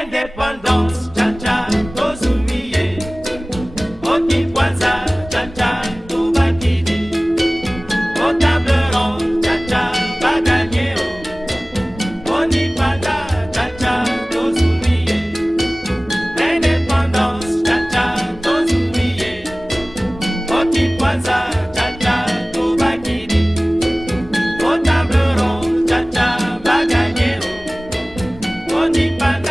Indépendance, cha-cha, tozumiye. Oti kwanza, cha-cha, tubakidi. Au table ronde, cha-cha, baganye. Oni panda, cha-cha, tozumiye. Indépendance, cha-cha, tozumiye. Oti kwanza, cha-cha, tubakidi. Au table ronde, cha-cha, baganye. Oni panda.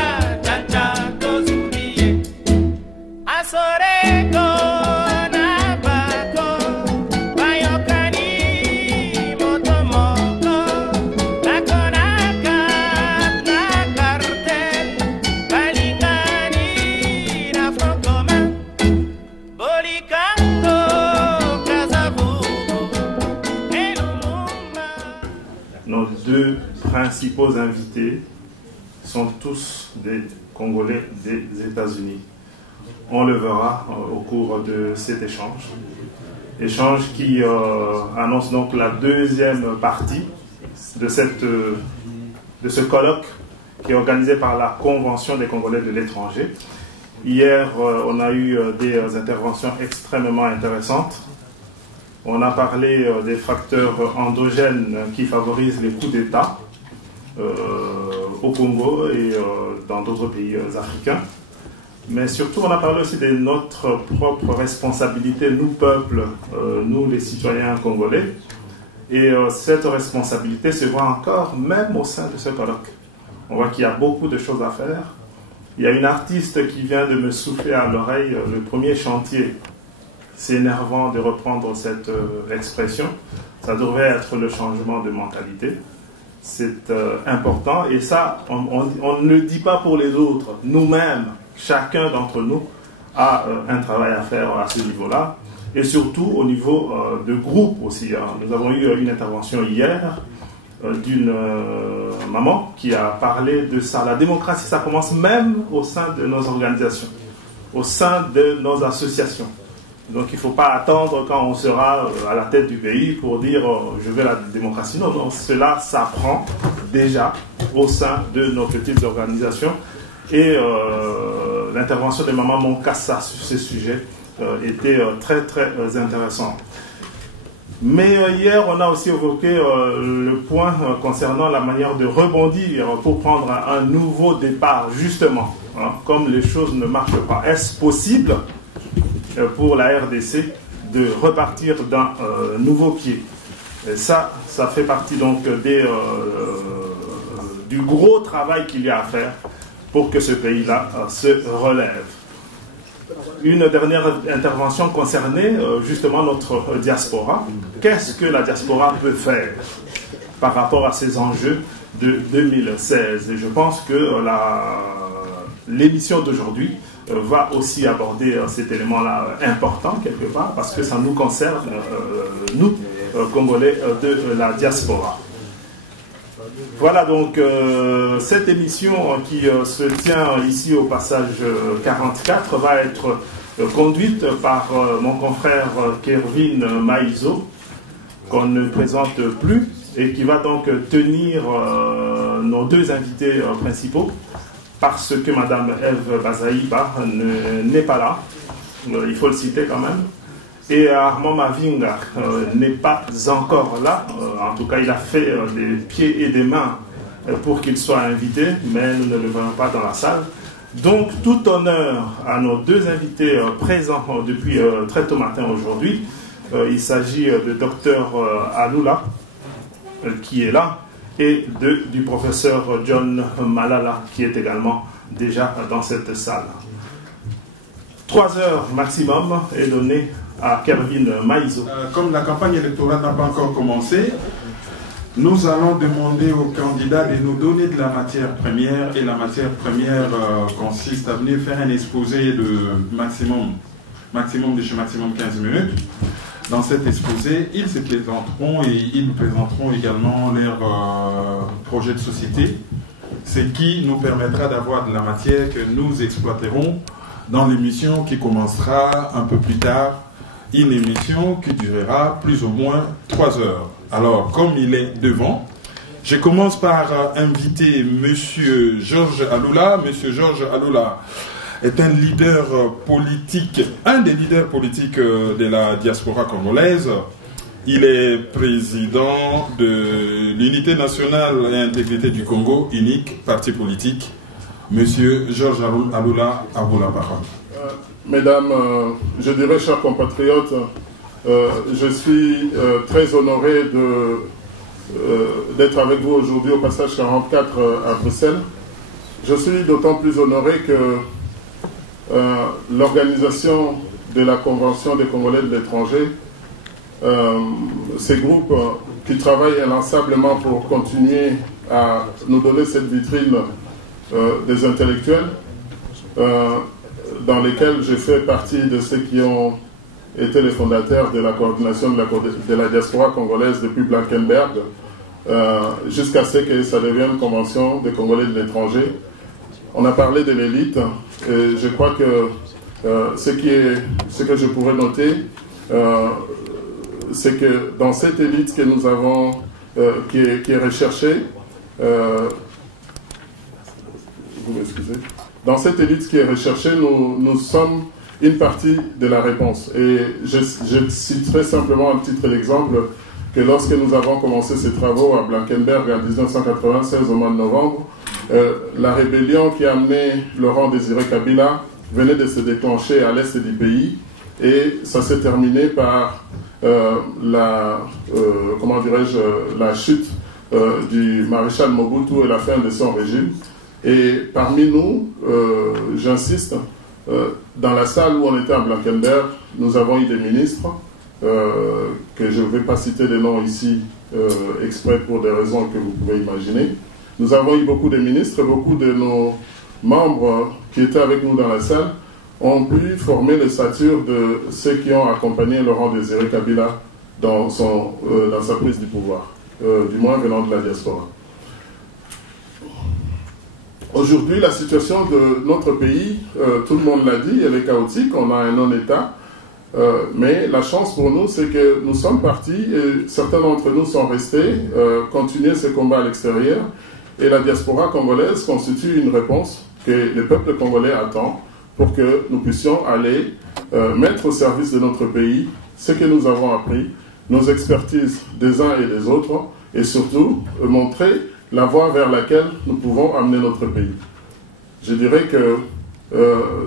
Nos deux principaux invités sont tous des Congolais des États-Unis. On le verra au cours de cet échange. Échange qui annonce donc la deuxième partie de ce colloque qui est organisé par la Convention des Congolais de l'étranger. Hier, on a eu des interventions extrêmement intéressantes. On a parlé des facteurs endogènes qui favorisent les coups d'État au Congo et dans d'autres pays africains. Mais surtout, on a parlé aussi de notre propre responsabilité, nous, peuple, nous, les citoyens congolais. Et cette responsabilité se voit encore même au sein de ce colloque. On voit qu'il y a beaucoup de choses à faire. Il y a une artiste qui vient de me souffler à l'oreille le premier chantier. C'est énervant de reprendre cette expression. Ça devrait être le changement de mentalité. C'est important. Et ça, on ne le dit pas pour les autres. Nous-mêmes, chacun d'entre nous a un travail à faire à ce niveau-là. Et surtout au niveau de groupe aussi. Nous avons eu une intervention hier d'une maman qui a parlé de ça. La démocratie, ça commence même au sein de nos organisations, au sein de nos associations. Donc il ne faut pas attendre quand on sera à la tête du pays pour dire je veux la démocratie. Non, non, cela s'apprend déjà au sein de nos petites organisations. Et l'intervention de Maman Monkassa sur ce sujet était très très intéressante. Mais hier, on a aussi évoqué le point concernant la manière de rebondir pour prendre un nouveau départ, justement, hein, comme les choses ne marchent pas. Est-ce possible pour la RDC de repartir d'un nouveau pied? Et ça fait partie donc du gros travail qu'il y a à faire pour que ce pays-là se relève. Une dernière intervention concernait justement notre diaspora. Qu'est-ce que la diaspora peut faire par rapport à ces enjeux de 2016? Et je pense que l'émission d'aujourd'hui va aussi aborder cet élément-là important quelque part, parce que ça nous concerne, nous, Congolais de la diaspora. Voilà donc cette émission qui se tient ici au passage 44 va être conduite par mon confrère Kervin Maïzo, qu'on ne présente plus, et qui va donc tenir nos deux invités principaux, parce que Madame Eve Bazaïba n'est pas là, il faut le citer quand même. Et Armand Mavinga n'est pas encore là, en tout cas il a fait des pieds et des mains pour qu'il soit invité, mais nous ne le voyons pas dans la salle. Donc tout honneur à nos deux invités présents depuis très tôt matin aujourd'hui. Il s'agit de Dr Alula qui est là, et du professeur John Malala qui est également déjà dans cette salle. 3 heures maximum est donné à Kervin Maïzo. Comme la campagne électorale n'a pas encore commencé, nous allons demander aux candidats de nous donner de la matière première, et la matière première consiste à venir faire un exposé de maximum 15 minutes. Dans cet exposé, ils se présenteront et ils nous présenteront également leur projet de société, ce qui nous permettra d'avoir de la matière que nous exploiterons dans l'émission qui commencera un peu plus tard, une émission qui durera plus ou moins 3 heures. Alors, comme il est devant, Je commence par inviter M. Georges Aloula. M. Georges Aloula est un leader politique, un des leaders politiques de la diaspora congolaise. Il est président de l'Unité nationale et intégrité du Congo, unique parti politique. Monsieur Georges Aloula, à vous la parole. Mesdames, je dirais, chers compatriotes, je suis très honoré d'être avec vous aujourd'hui au passage 44 à Bruxelles. Je suis d'autant plus honoré que l'organisation de la Convention des Congolais de l'étranger, ces groupes qui travaillent inlassablement pour continuer à nous donner cette vitrine des intellectuels, dans lesquels j'ai fait partie de ceux qui ont été les fondateurs de la coordination de la diaspora congolaise depuis Blankenberg, jusqu'à ce que ça devienne Convention des Congolais de l'étranger. On a parlé de l'élite, et je crois que ce que je pourrais noter, c'est que dans cette élite que nous avons, qui est recherchée, vous m'excusez, dans cette élite qui est recherchée, nous sommes une partie de la réponse. Et je citerai simplement un titre d'exemple que lorsque nous avons commencé ces travaux à Blankenberg en 1996 au mois de novembre, la rébellion qui a amené Laurent Désiré Kabila venait de se déclencher à l'est du pays et ça s'est terminé par la chute du maréchal Mobutu et la fin de son régime. Et parmi nous, j'insiste, dans la salle où on était à Blankenberg, nous avons eu des ministres, que je ne vais pas citer les noms ici, exprès pour des raisons que vous pouvez imaginer. Nous avons eu beaucoup de ministres, beaucoup de nos membres qui étaient avec nous dans la salle ont pu former les statures de ceux qui ont accompagné Laurent Désiré Kabila dans sa prise du pouvoir, du moins venant de la diaspora. Aujourd'hui, la situation de notre pays, tout le monde l'a dit, elle est chaotique, on a un non-État, mais la chance pour nous, c'est que nous sommes partis, et certains d'entre nous sont restés, continuer ce combat à l'extérieur, et la diaspora congolaise constitue une réponse que le peuple congolais attend pour que nous puissions aller mettre au service de notre pays ce que nous avons appris, nos expertises des uns et des autres, et surtout montrer la voie vers laquelle nous pouvons amener notre pays. Je dirais que,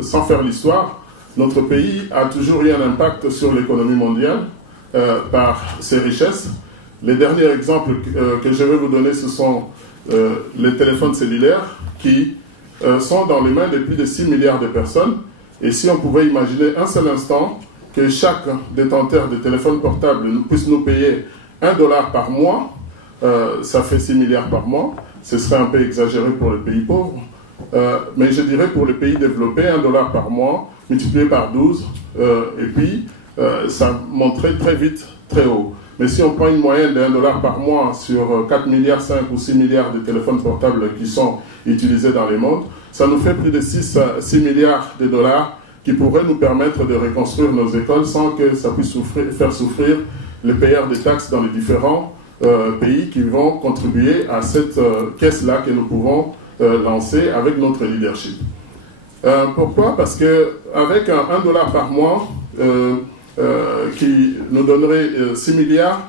sans faire l'histoire, notre pays a toujours eu un impact sur l'économie mondiale par ses richesses. Les derniers exemples que je vais vous donner, ce sont les téléphones cellulaires qui sont dans les mains de plus de 6 milliards de personnes. Et si on pouvait imaginer un seul instant que chaque détenteur de téléphone portable puisse nous payer $1 par mois, ça fait 6 milliards par mois. Ce serait un peu exagéré pour les pays pauvres. Mais je dirais pour les pays développés, $1 par mois, multiplié par 12, et puis ça monterait très vite, très haut. Mais si on prend une moyenne de $1 par mois sur 4 milliards, 5 ou 6 milliards de téléphones portables qui sont utilisés dans le monde, ça nous fait plus de 6 milliards de dollars qui pourraient nous permettre de reconstruire nos écoles sans que ça puisse faire souffrir les payeurs des taxes dans les différents pays qui vont contribuer à cette caisse-là que nous pouvons lancer avec notre leadership. Pourquoi? Parce qu'avec $1 par mois qui nous donnerait 6 milliards,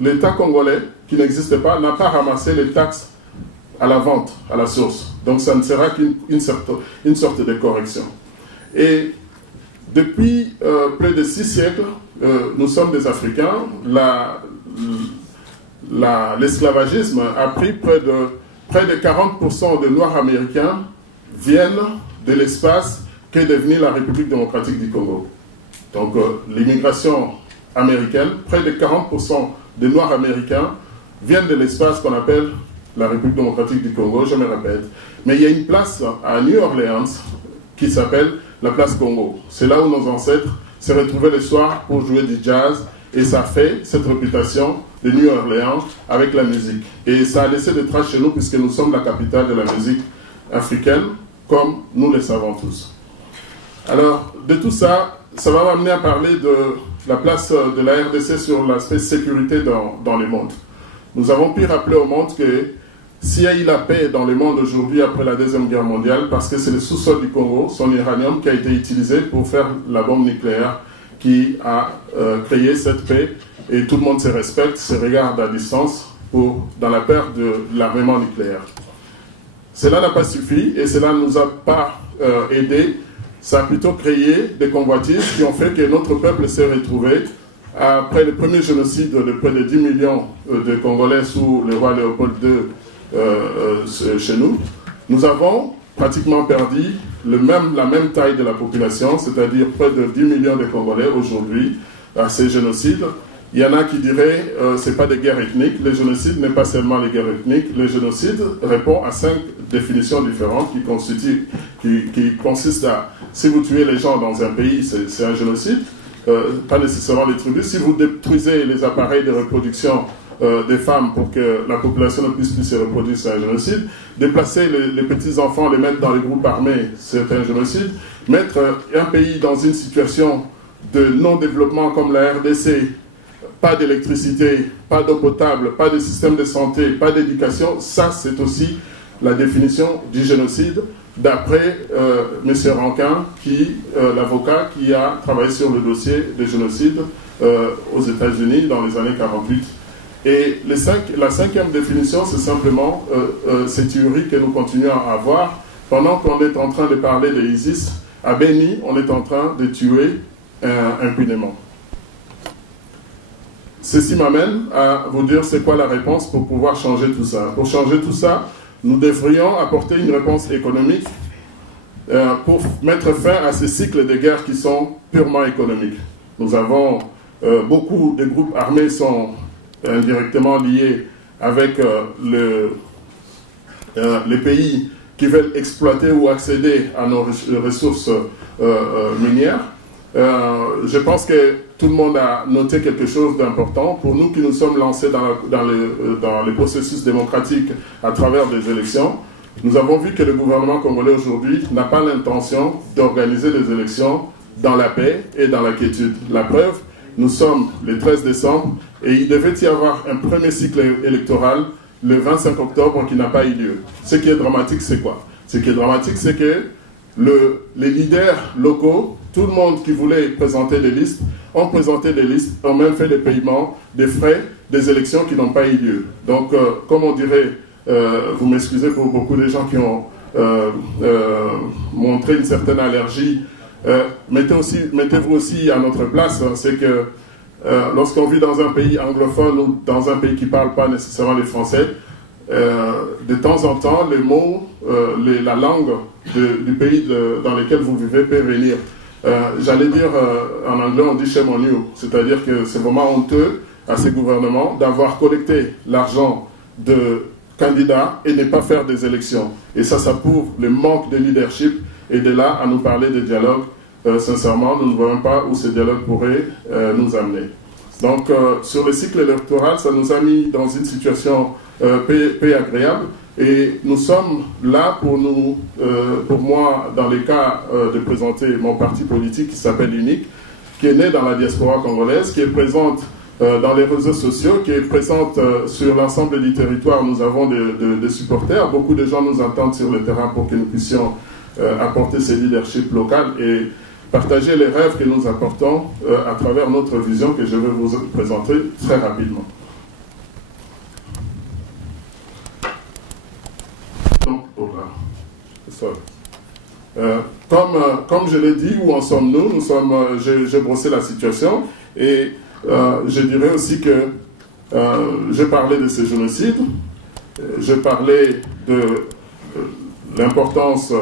l'État congolais, qui n'existe pas, n'a pas ramassé les taxes à la vente, à la source. Donc ça ne sera qu'une sorte de correction. Et depuis plus de 6 siècles, nous sommes des Africains. L'esclavagisme a pris près de 40% des Noirs américains viennent de l'espace qu'est devenue la République démocratique du Congo. Donc l'immigration américaine, près de 40% des Noirs américains viennent de l'espace qu'on appelle la République démocratique du Congo, je me répète. Mais il y a une place à New Orleans qui s'appelle la place Congo. C'est là où nos ancêtres se retrouvaient le soir pour jouer du jazz, et ça fait cette réputation de New Orleans avec la musique. Et ça a laissé des traces chez nous puisque nous sommes la capitale de la musique africaine, comme nous le savons tous. Alors, de tout ça, ça va m'amener à parler de la place de la RDC sur l'aspect sécurité dans le monde. nous avons pu rappeler au monde que s'il y a eu la paix dans le monde aujourd'hui après la Deuxième Guerre mondiale, parce que c'est le sous-sol du Congo, son uranium qui a été utilisé pour faire la bombe nucléaire qui a créé cette paix, et tout le monde se respecte, se regarde à distance dans la peur de l'armement nucléaire. Cela n'a pas suffi et cela ne nous a pas aidé. Ça a plutôt créé des convoitises qui ont fait que notre peuple s'est retrouvé après le premier génocide de près de 10 millions de Congolais sous le roi Léopold II chez nous. Nous avons pratiquement perdu la même taille de la population, c'est-à-dire près de 10 millions de Congolais aujourd'hui à ces génocides. Il y en a qui diraient ce n'est pas des guerres ethniques. Le génocide n'est pas seulement les guerres ethniques. Le génocide répond à 5 définitions différentes qui consistent à, si vous tuez les gens dans un pays, c'est un génocide, pas nécessairement les tribus. Si vous détruisez les appareils de reproduction des femmes pour que la population ne puisse plus se reproduire, c'est un génocide. Déplacer les petits-enfants, les mettre dans les groupes armés, c'est un génocide. Mettre un pays dans une situation de non-développement comme la RDC, pas d'électricité, pas d'eau potable, pas de système de santé, pas d'éducation, ça c'est aussi la définition du génocide d'après M. Rankin, l'avocat qui a travaillé sur le dossier des génocides aux États-Unis dans les années 48. Et la 5e définition, c'est simplement ces théories que nous continuons à avoir. Pendant qu'on est en train de parler de l'ISIS, à Beni, on est en train de tuer impunément. Ceci m'amène à vous dire c'est quoi la réponse pour pouvoir changer tout ça. Pour changer tout ça, nous devrions apporter une réponse économique pour mettre fin à ces cycles de guerre qui sont purement économiques. Nous avons beaucoup de groupes armés sont indirectement liés avec les pays qui veulent exploiter ou accéder à nos ressources minières. Je pense que tout le monde a noté quelque chose d'important. Pour nous qui nous sommes lancés dans les processus démocratiques à travers des élections, nous avons vu que le gouvernement congolais aujourd'hui n'a pas l'intention d'organiser des élections dans la paix et dans la quiétude. La preuve, nous sommes le 13 décembre et il devait y avoir un premier cycle électoral le 25 octobre qui n'a pas eu lieu. Ce qui est dramatique, c'est quoi? Ce qui est dramatique, c'est que les leaders locaux, tout le monde qui voulait présenter des listes, ont présenté des listes, ont même fait des paiements, des frais, des élections qui n'ont pas eu lieu. Donc, comme on dirait, vous m'excusez pour beaucoup de gens qui ont montré une certaine allergie, mettez-vous aussi à notre place, hein, c'est que lorsqu'on vit dans un pays anglophone ou dans un pays qui ne parle pas nécessairement les français, de temps en temps, les mots, la langue du pays dans lequel vous vivez peut venir. J'allais dire, en anglais, on dit shame on you, c'est-à-dire que c'est vraiment honteux à ces gouvernements d'avoir collecté l'argent de candidats et ne pas faire des élections. Et ça prouve le manque de leadership. Et de là à nous parler de dialogue, sincèrement, nous ne voyons pas où ce dialogue pourrait nous amener. Donc, sur le cycle électoral, ça nous a mis dans une situation peu agréable. Et nous sommes là pour moi, dans le cas de présenter mon parti politique qui s'appelle UNIC, qui est né dans la diaspora congolaise, qui est présente dans les réseaux sociaux, qui est présente sur l'ensemble du territoire. Nous avons des supporters. Beaucoup de gens nous attendent sur le terrain pour que nous puissions apporter ces leaderships local et partager les rêves que nous apportons à travers notre vision que je vais vous présenter très rapidement. Donc, comme je l'ai dit, où en sommes-nous? J'ai brossé la situation et je dirais aussi que je parlais de ces génocides, je parlais de l'importance.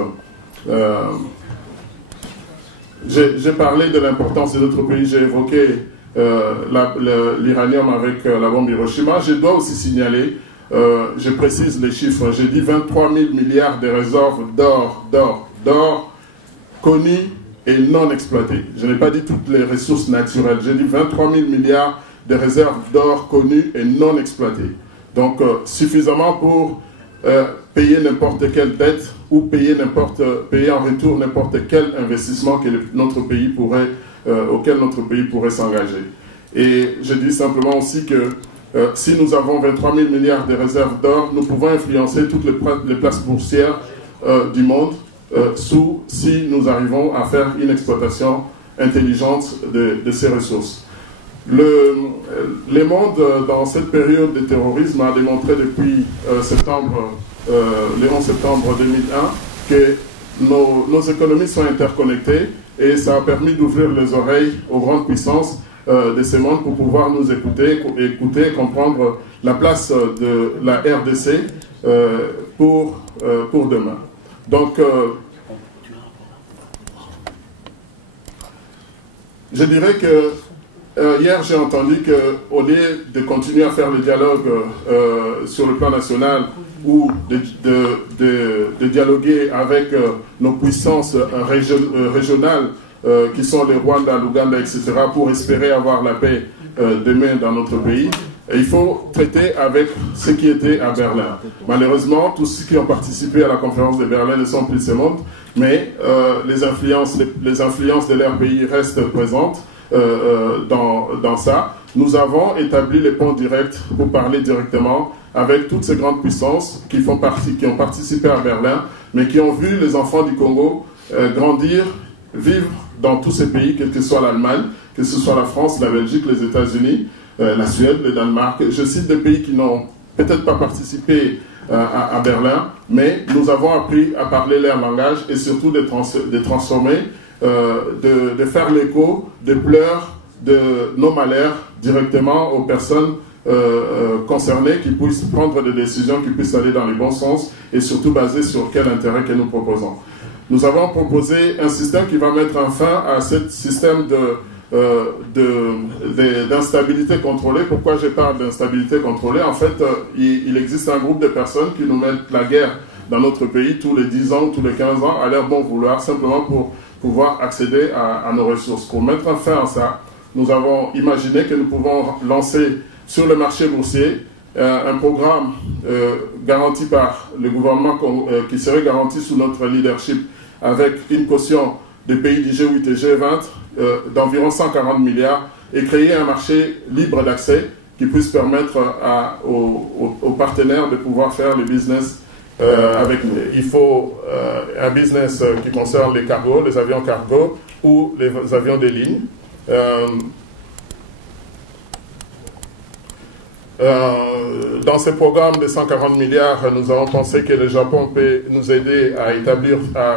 J'ai parlé de l'importance de notre pays, j'ai évoqué l'uranium avec la bombe Hiroshima. Je dois aussi signaler, je précise les chiffres, j'ai dit 23 000 milliards de réserves d'or connues et non exploitées. Je n'ai pas dit toutes les ressources naturelles, j'ai dit 23 000 milliards de réserves d'or connues et non exploitées. Donc suffisamment pour payer n'importe quelle dette ou payer en retour n'importe quel investissement que auquel notre pays pourrait s'engager. Et je dis simplement aussi que si nous avons 23 000 milliards de réserves d'or, nous pouvons influencer toutes les places boursières du monde si nous arrivons à faire une exploitation intelligente de ces ressources. Le monde, dans cette période de terrorisme, a démontré depuis le 11 septembre 2001 que nos économies sont interconnectées et ça a permis d'ouvrir les oreilles aux grandes puissances de ce monde pour pouvoir nous écouter et comprendre la place de la RDC pour demain. Donc, je dirais que hier, j'ai entendu qu'au lieu de continuer à faire le dialogue sur le plan national ou de dialoguer avec nos puissances régionales qui sont le Rwanda, l'Ouganda, etc., pour espérer avoir la paix demain dans notre pays, il faut traiter avec ce qui était à Berlin. Malheureusement, tous ceux qui ont participé à la conférence de Berlin ne sont plus ce monde, mais les influences de leur pays restent présentes dans ça. Nous avons établi les ponts directs pour parler directement avec toutes ces grandes puissances qui ont participé à Berlin, mais qui ont vu les enfants du Congo grandir, vivre dans tous ces pays, quel que soit l'Allemagne, que ce soit la France, la Belgique, les États-Unis, la Suède, le Danemark. Je cite des pays qui n'ont peut-être pas participé à Berlin, mais nous avons appris à parler leur langage et surtout de transformer, de faire l'écho des pleurs de nos malheurs directement aux personnes concernées qui puissent prendre des décisions qui puissent aller dans le bon sens et surtout basées sur quel intérêt que nous proposons. Nous avons proposé un système qui va mettre un fin à ce système d'instabilité contrôlée. Pourquoi je parle d'instabilité contrôlée? En fait, il existe un groupe de personnes qui nous mettent la guerre dans notre pays tous les 10 ans, tous les 15 ans, à leur bon vouloir, simplement pour pouvoir accéder à nos ressources. Pour mettre un fin à ça, nous avons imaginé que nous pouvons lancer sur le marché boursier un programme garanti par le gouvernement qui serait garanti sous notre leadership avec une caution des pays du G8 et G20 d'environ 140 milliards et créer un marché libre d'accès qui puisse permettre aux partenaires de pouvoir faire le business avec nous. Il faut un business qui concerne les cargos, les avions cargo ou les avions de ligne. Dans ce programme de 140 milliards, nous avons pensé que le Japon peut nous aider à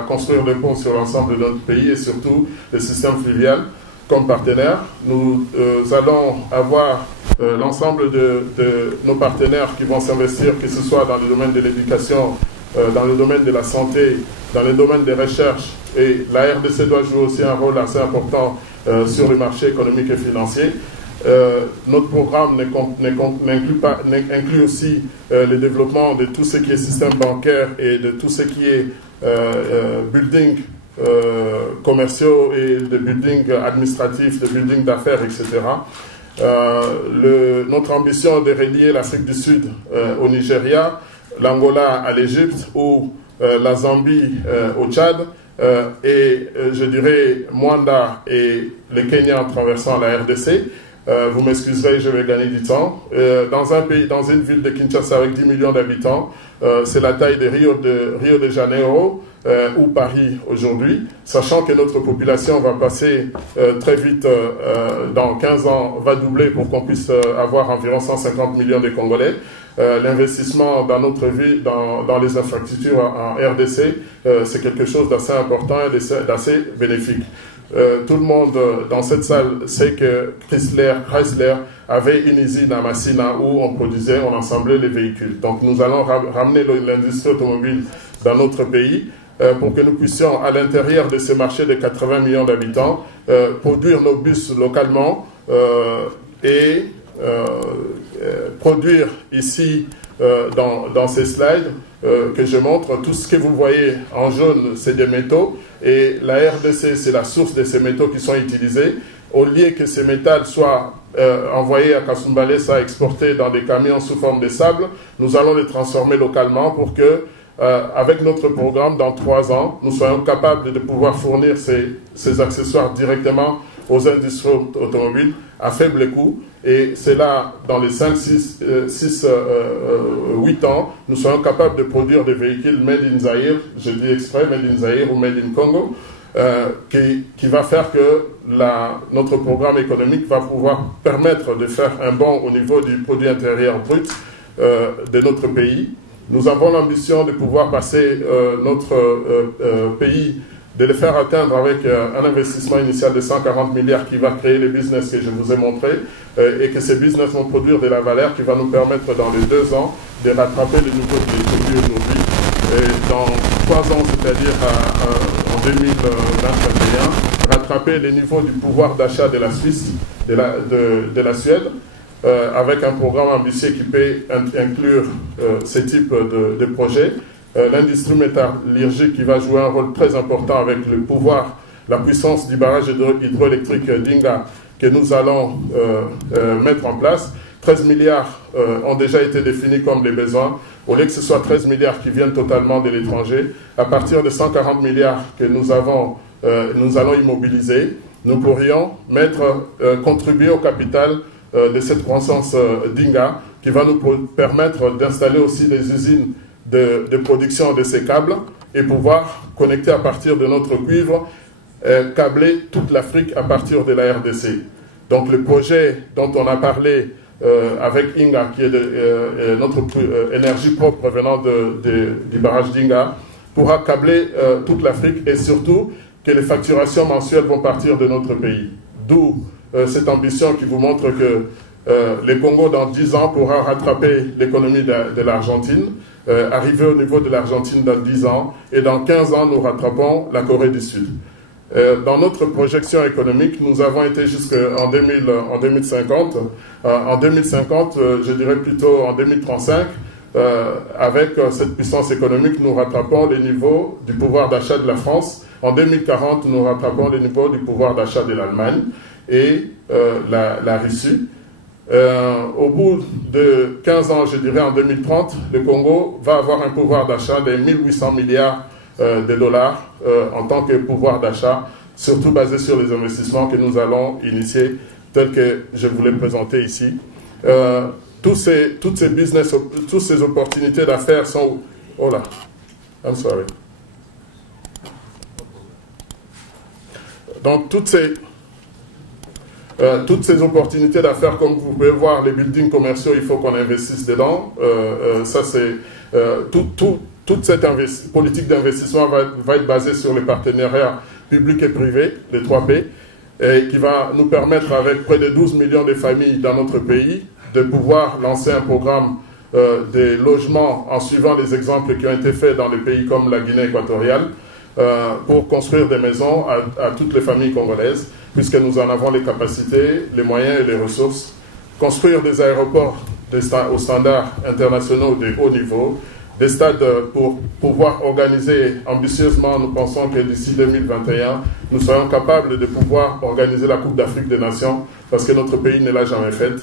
construire des ponts sur l'ensemble de notre pays et surtout le système fluvial comme partenaire. Nous allons avoir l'ensemble de nos partenaires qui vont s'investir, que ce soit dans le domaine de l'éducation, dans le domaine de la santé, dans le domaine des recherches. Et la RDC doit jouer aussi un rôle assez important sur le marché économique et financier. Notre programme inclut aussi le développement de tout ce qui est système bancaire et de tout ce qui est building commerciaux et de building administratifs, de building d'affaires, etc. Notre ambition de relier l'Afrique du Sud au Nigeria, l'Angola à l'Égypte ou la Zambie au Tchad, et je dirais Mwanda et le Kenya en traversant la RDC. Vous m'excuserez, je vais gagner du temps. Dans une ville de Kinshasa avec 10 millions d'habitants, c'est la taille de Rio de Janeiro ou Paris aujourd'hui, sachant que notre population va passer très vite, dans 15 ans, va doubler pour qu'on puisse avoir environ 150 millions de Congolais. L'investissement dans notre vie, dans les infrastructures en RDC, c'est quelque chose d'assez important et d'assez bénéfique. Tout le monde dans cette salle sait que Chrysler avait une usine à Massina où on assemblait les véhicules. Donc nous allons ramener l'industrie automobile dans notre pays pour que nous puissions, à l'intérieur de ce marché de 80 millions d'habitants, produire nos bus localement et produire ici, dans ces slides que je montre, tout ce que vous voyez en jaune, c'est des métaux, et la RDC, c'est la source de ces métaux qui sont utilisés. Au lieu que ces métals soient envoyés à Kasumbalesa, exportés dans des camions sous forme de sable, nous allons les transformer localement pour que, avec notre programme, dans 3 ans, nous soyons capables de pouvoir fournir ces accessoires directement aux industries automobiles à faible coût. Et c'est là, dans les 5, 8 ans, nous serons capables de produire des véhicules made in Zaïre, je dis exprès, made in Zaïre ou made in Congo, qui va faire que notre programme économique va pouvoir permettre de faire un bond au niveau du produit intérieur brut de notre pays. Nous avons l'ambition de pouvoir passer notre pays, de le faire atteindre avec un investissement initial de 140 milliards qui va créer les business que je vous ai montrés et que ces business vont produire de la valeur qui va nous permettre dans les 2 ans de rattraper le niveau de l'économie aujourd'hui. Et dans 3 ans, c'est-à-dire en 2021, rattraper les niveaux du pouvoir d'achat de la Suisse, de la Suède, avec un programme ambitieux qui peut inclure ces types de projets. L'industrie métallurgique qui va jouer un rôle très important avec le pouvoir, la puissance du barrage hydroélectrique d'Inga que nous allons mettre en place. 13 milliards ont déjà été définis comme les besoins. Au lieu que ce soit 13 milliards qui viennent totalement de l'étranger, à partir de 140 milliards que nous allons immobiliser, nous pourrions contribuer au capital de cette croissance d'Inga qui va nous permettre d'installer aussi des usines de production de ces câbles et pouvoir connecter à partir de notre cuivre, câbler toute l'Afrique à partir de la RDC. Donc le projet dont on a parlé avec Inga, qui est notre énergie propre venant du barrage d'Inga, pourra câbler toute l'Afrique et surtout que les facturations mensuelles vont partir de notre pays. D'où cette ambition qui vous montre que le Congo, dans 10 ans, pourra rattraper l'économie de l'Argentine, arriver au niveau de l'Argentine dans 10 ans, et dans 15 ans, nous rattrapons la Corée du Sud. Dans notre projection économique, nous avons été jusqu'en 2050. En 2050, je dirais plutôt en 2035, avec cette puissance économique, nous rattrapons les niveaux du pouvoir d'achat de la France. En 2040, nous rattrapons les niveaux du pouvoir d'achat de l'Allemagne et la Russie. Au bout de 15 ans, je dirais en 2030, le Congo va avoir un pouvoir d'achat de 1800 milliards de dollars en tant que pouvoir d'achat, surtout basé sur les investissements que nous allons initier, tels que je vous l'ai présenté ici. Toutes ces opportunités d'affaires sont... Oh là, I'm sorry. Donc toutes ces opportunités d'affaires, comme vous pouvez voir, les buildings commerciaux, il faut qu'on investisse dedans. Ça, c'est toute cette politique d'investissement va être basée sur les partenariats publics et privés, les 3P, et qui va nous permettre, avec près de 12 millions de familles dans notre pays, de pouvoir lancer un programme de logement en suivant les exemples qui ont été faits dans les pays comme la Guinée équatoriale, pour construire des maisons à toutes les familles congolaises, puisque nous en avons les capacités, les moyens et les ressources. Construire des aéroports aux standards internationaux de haut niveau, des stades pour pouvoir organiser ambitieusement. Nous pensons que d'ici 2021, nous serons capables de pouvoir organiser la Coupe d'Afrique des Nations, parce que notre pays ne l'a jamais faite.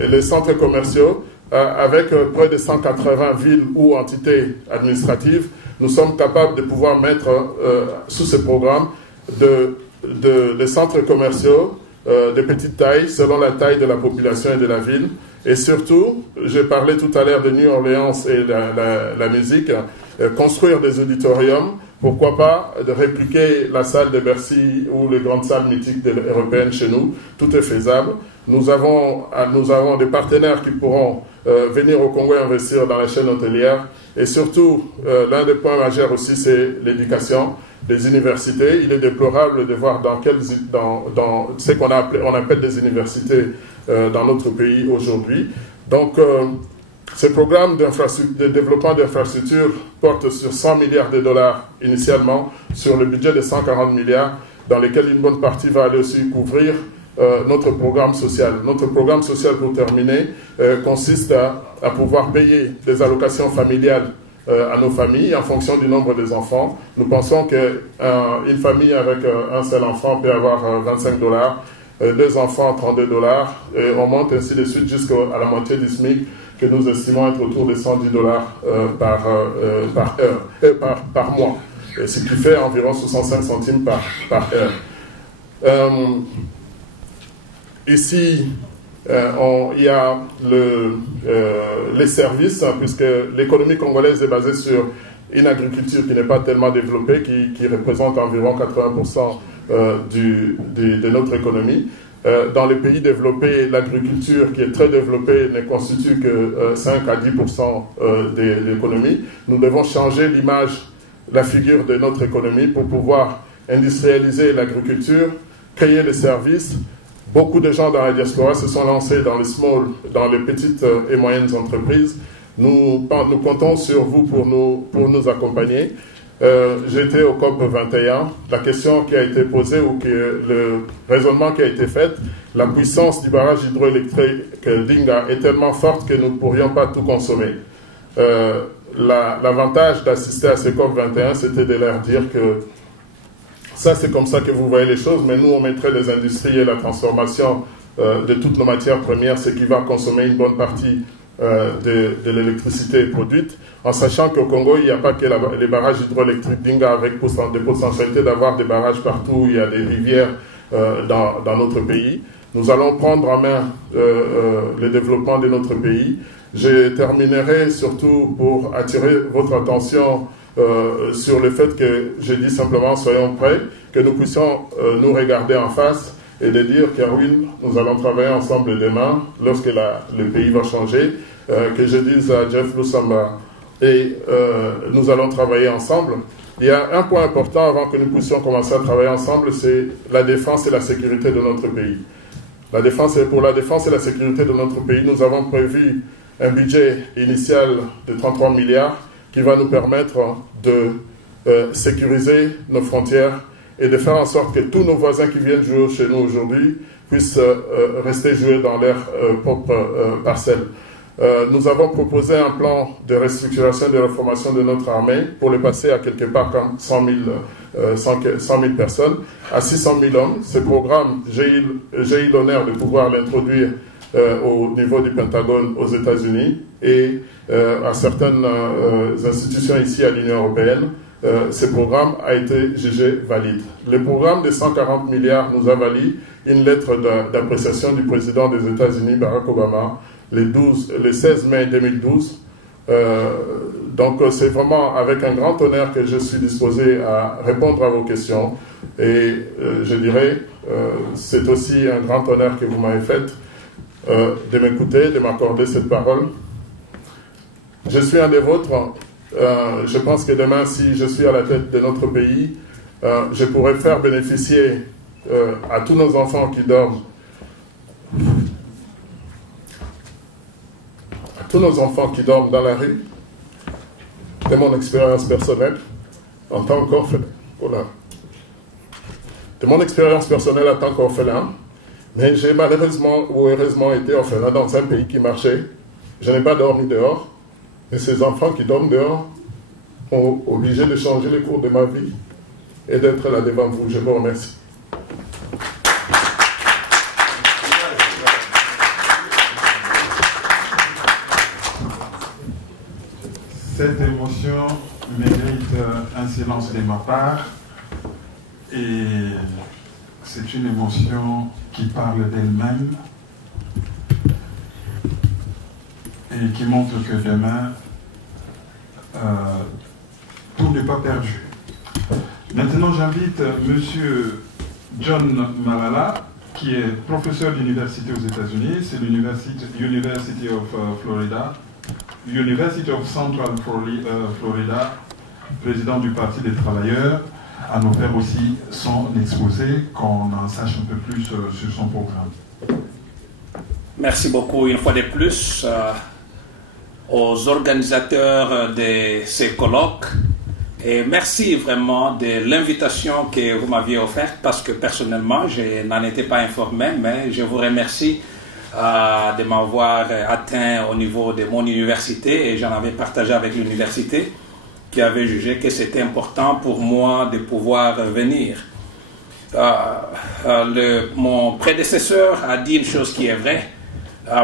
Et les centres commerciaux, avec près de 180 villes ou entités administratives, nous sommes capables de pouvoir mettre sous ce programme des centres commerciaux de petite taille, selon la taille de la population et de la ville. Et surtout, j'ai parlé tout à l'heure de New Orleans et la musique, construire des auditoriums, pourquoi pas de répliquer la salle de Bercy ou les grandes salles mythiques européennes chez nous. Tout est faisable. Nous avons des partenaires qui pourront venir au Congo et investir dans la chaîne hôtelière. Et surtout, l'un des points majeurs aussi, c'est l'éducation des universités. Il est déplorable de voir dans ce qu'on appelle des universités dans notre pays aujourd'hui. Donc, ce programme de développement d'infrastructures porte sur 100 milliards de dollars initialement, sur le budget de 140 milliards, dans lesquels une bonne partie va aller aussi couvrir notre programme social. Notre programme social, pour terminer, consiste à pouvoir payer des allocations familiales à nos familles en fonction du nombre des enfants. Nous pensons qu'une famille avec un seul enfant peut avoir 25 dollars, 2 enfants 32 dollars, et on monte ainsi de suite jusqu'à la moitié du SMIC, que nous estimons être autour de 110 dollars par mois, ce qui fait environ 65 centimes par heure. Ici, il y a les services, puisque l'économie congolaise est basée sur une agriculture qui n'est pas tellement développée, qui représente environ 80% de notre économie. Dans les pays développés, l'agriculture qui est très développée ne constitue que 5 à 10% de l'économie. Nous devons changer l'image, la figure de notre économie pour pouvoir industrialiser l'agriculture, créer des services. Beaucoup de gens dans la diaspora se sont lancés dans les petites et moyennes entreprises. Nous comptons sur vous pour nous accompagner. J'étais au COP 21. La question qui a été posée ou le raisonnement qui a été fait, la puissance du barrage hydroélectrique d'Inga est tellement forte que nous ne pourrions pas tout consommer. L'avantage d'assister à ce COP 21, c'était de leur dire que ça, c'est comme ça que vous voyez les choses, mais nous, on mettrait les industries et la transformation de toutes nos matières premières, ce qui va consommer une bonne partie de l'électricité produite, en sachant qu'au Congo, il n'y a pas que les barrages hydroélectriques d'Inga avec des potentialités d'avoir des barrages partout, il y a des rivières dans notre pays. Nous allons prendre en main le développement de notre pays. Je terminerai surtout pour attirer votre attention sur le fait que je dis simplement soyons prêts, que nous puissions nous regarder en face et de dire qu'Erwin, nous allons travailler ensemble demain lorsque le pays va changer, que je dise à Jeff Lusamba et nous allons travailler ensemble. Il y a un point important avant que nous puissions commencer à travailler ensemble, c'est la défense et la sécurité de notre pays. Pour la défense et la sécurité de notre pays, nous avons prévu un budget initial de 33 milliards qui va nous permettre de sécuriser nos frontières et de faire en sorte que tous nos voisins qui viennent jouer chez nous aujourd'hui puissent rester jouer dans leur propre parcelle. Nous avons proposé un plan de restructuration et de reformation de notre armée pour le passer à quelque part comme 100 000 personnes, à 600 000 hommes. Ce programme, j'ai eu l'honneur de pouvoir l'introduire au niveau du Pentagone aux États-Unis et à certaines institutions ici à l'Union européenne. Ce programme a été jugé valide. Le programme de 140 milliards nous a valu une lettre d'appréciation du président des États-Unis, Barack Obama, le 16 mai 2012. Donc c'est vraiment avec un grand honneur que je suis disposé à répondre à vos questions. Et je dirais, c'est aussi un grand honneur que vous m'avez fait de m'écouter, de m'accorder cette parole. Je suis un des vôtres. Je pense que demain, si je suis à la tête de notre pays, je pourrais faire bénéficier à tous nos enfants qui dorment, dans la rue, de mon expérience personnelle en tant qu'orphelin. Voilà. De mon expérience personnelle en tant qu'orphelin, mais j'ai malheureusement ou heureusement été orphelin dans un pays qui marchait. Je n'ai pas dormi dehors. Et ces enfants qui dorment dehors ont obligé de changer le cours de ma vie et d'être là devant vous. Je vous remercie. Cette émotion mérite un silence de ma part et c'est une émotion qui parle d'elle-même et qui montre que demain, tout n'est pas perdu. Maintenant, j'invite M. John Malala, qui est professeur d'université aux États-Unis, c'est l'University of Florida, University of Central Florida, président du Parti des travailleurs, à nous faire aussi son exposé, qu'on en sache un peu plus sur son programme. Merci beaucoup une fois de plus aux organisateurs de ces colloques et merci vraiment de l'invitation que vous m'aviez offerte parce que personnellement je n'en étais pas informé, mais je vous remercie de m'avoir atteint au niveau de mon université et j'en avais partagé avec l'université qui avait jugé que c'était important pour moi de pouvoir venir. Mon prédécesseur a dit une chose qui est vraie.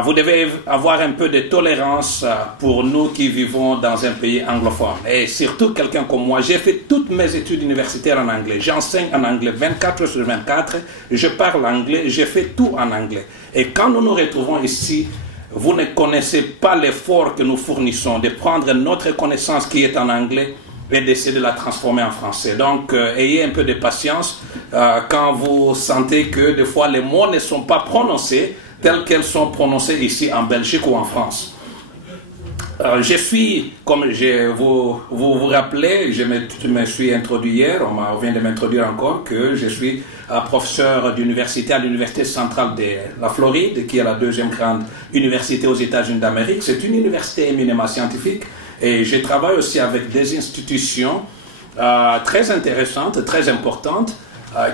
vous devez avoir un peu de tolérance pour nous qui vivons dans un pays anglophone. Et surtout quelqu'un comme moi, j'ai fait toutes mes études universitaires en anglais. J'enseigne en anglais 24 sur 24. Je parle anglais, j'ai fait tout en anglais. Et quand nous nous retrouvons ici, vous ne connaissez pas l'effort que nous fournissons de prendre notre connaissance qui est en anglais et d'essayer de la transformer en français. Donc, ayez un peu de patience quand vous sentez que des fois les mots ne sont pas prononcés telles qu'elles sont prononcées ici en Belgique ou en France. Je suis, comme vous rappelez, je me suis introduit hier, on vient de m'introduire encore, que je suis professeur d'université à l'Université centrale de la Floride, qui est la deuxième grande université aux États-Unis d'Amérique. C'est une université éminemment scientifique et je travaille aussi avec des institutions très intéressantes, très importantes,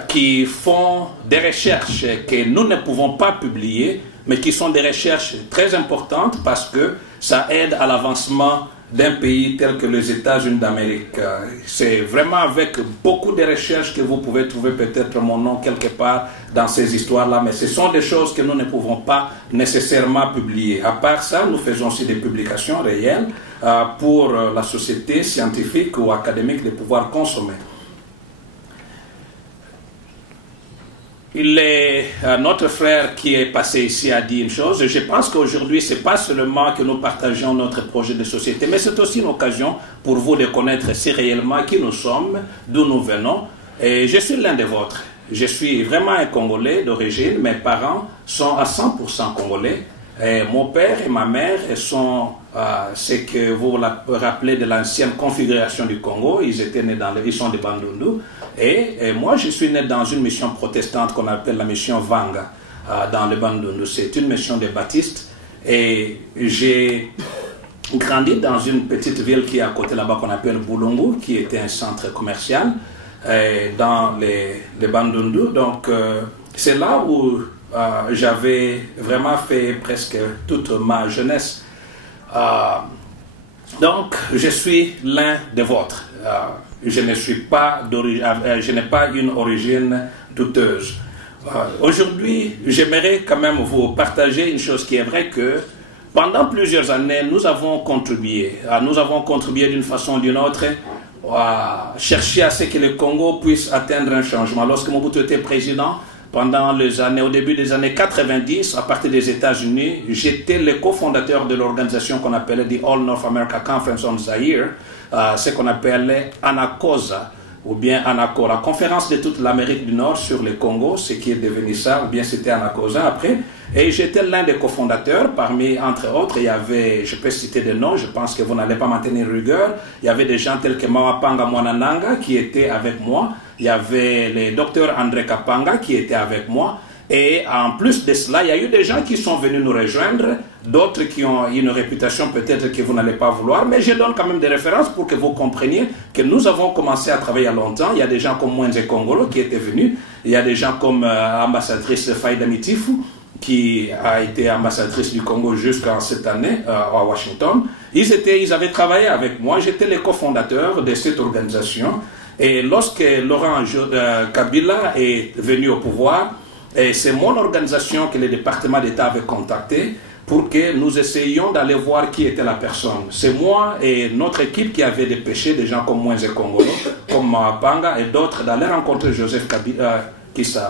qui font des recherches que nous ne pouvons pas publier, mais qui sont des recherches très importantes parce que ça aide à l'avancement d'un pays tel que les États-Unis d'Amérique. C'est vraiment avec beaucoup de recherches que vous pouvez trouver peut-être mon nom quelque part dans ces histoires-là, mais ce sont des choses que nous ne pouvons pas nécessairement publier. À part ça, nous faisons aussi des publications réelles pour la société scientifique ou académique de pouvoir consommer. Notre frère qui est passé ici a dit une chose, et je pense qu'aujourd'hui, ce n'est pas seulement que nous partageons notre projet de société, mais c'est aussi une occasion pour vous de connaître si réellement qui nous sommes, d'où nous venons. Et je suis l'un des vôtres. Je suis vraiment un Congolais d'origine. Mes parents sont à 100% Congolais. Et mon père et ma mère sont ce que vous vous rappelez de l'ancienne configuration du Congo. Ils sont de Bandundu. Et moi, je suis né dans une mission protestante qu'on appelle la mission Vanga, dans le Bandundu. C'est une mission des baptistes. Et j'ai grandi dans une petite ville qui est à côté là-bas qu'on appelle Boulungu, qui était un centre commercial dans les Bandundu. Donc, c'est là où j'avais vraiment fait presque toute ma jeunesse. Donc, je suis l'un des vôtres. Je n'ai pas une origine douteuse. Aujourd'hui, j'aimerais quand même vous partager une chose qui est vraie, que pendant plusieurs années, nous avons contribué d'une façon ou d'une autre à chercher à ce que le Congo puisse atteindre un changement. Lorsque Mobutu était président, au début des années 90, à partir des États-Unis, j'étais le cofondateur de l'organisation qu'on appelait The All North America Conference on Zaire, ce qu'on appelait ANACOSA, ou bien ANACO, la conférence de toute l'Amérique du Nord sur le Congo, ce qui est devenu ça, ou bien c'était ANACOSA après. Et j'étais l'un des cofondateurs, parmi, entre autres, il y avait, je peux citer des noms, je pense que vous n'allez pas m'en tenir rigueur, il y avait des gens tels que Mawapanga Mwanananga qui étaient avec moi, il y avait le docteur André Kapanga qui était avec moi, et en plus de cela, il y a eu des gens qui sont venus nous rejoindre, d'autres qui ont une réputation peut-être que vous n'allez pas vouloir, mais je donne quand même des références pour que vous compreniez que nous avons commencé à travailler il y a longtemps. Il y a des gens comme Mwenze Kongolo qui étaient venus, il y a des gens comme ambassadrice Faïda Mitifu, qui a été ambassadrice du Congo jusqu'à cette année à Washington. Ils avaient travaillé avec moi, j'étais le cofondateur de cette organisation. Et lorsque Laurent Kabila est venu au pouvoir, c'est mon organisation que le département d'État avait contacté pour que nous essayions d'aller voir qui était la personne. C'est moi et notre équipe qui avait dépêché des gens comme Mwenze Kongolo, comme Mawapanga et d'autres d'aller rencontrer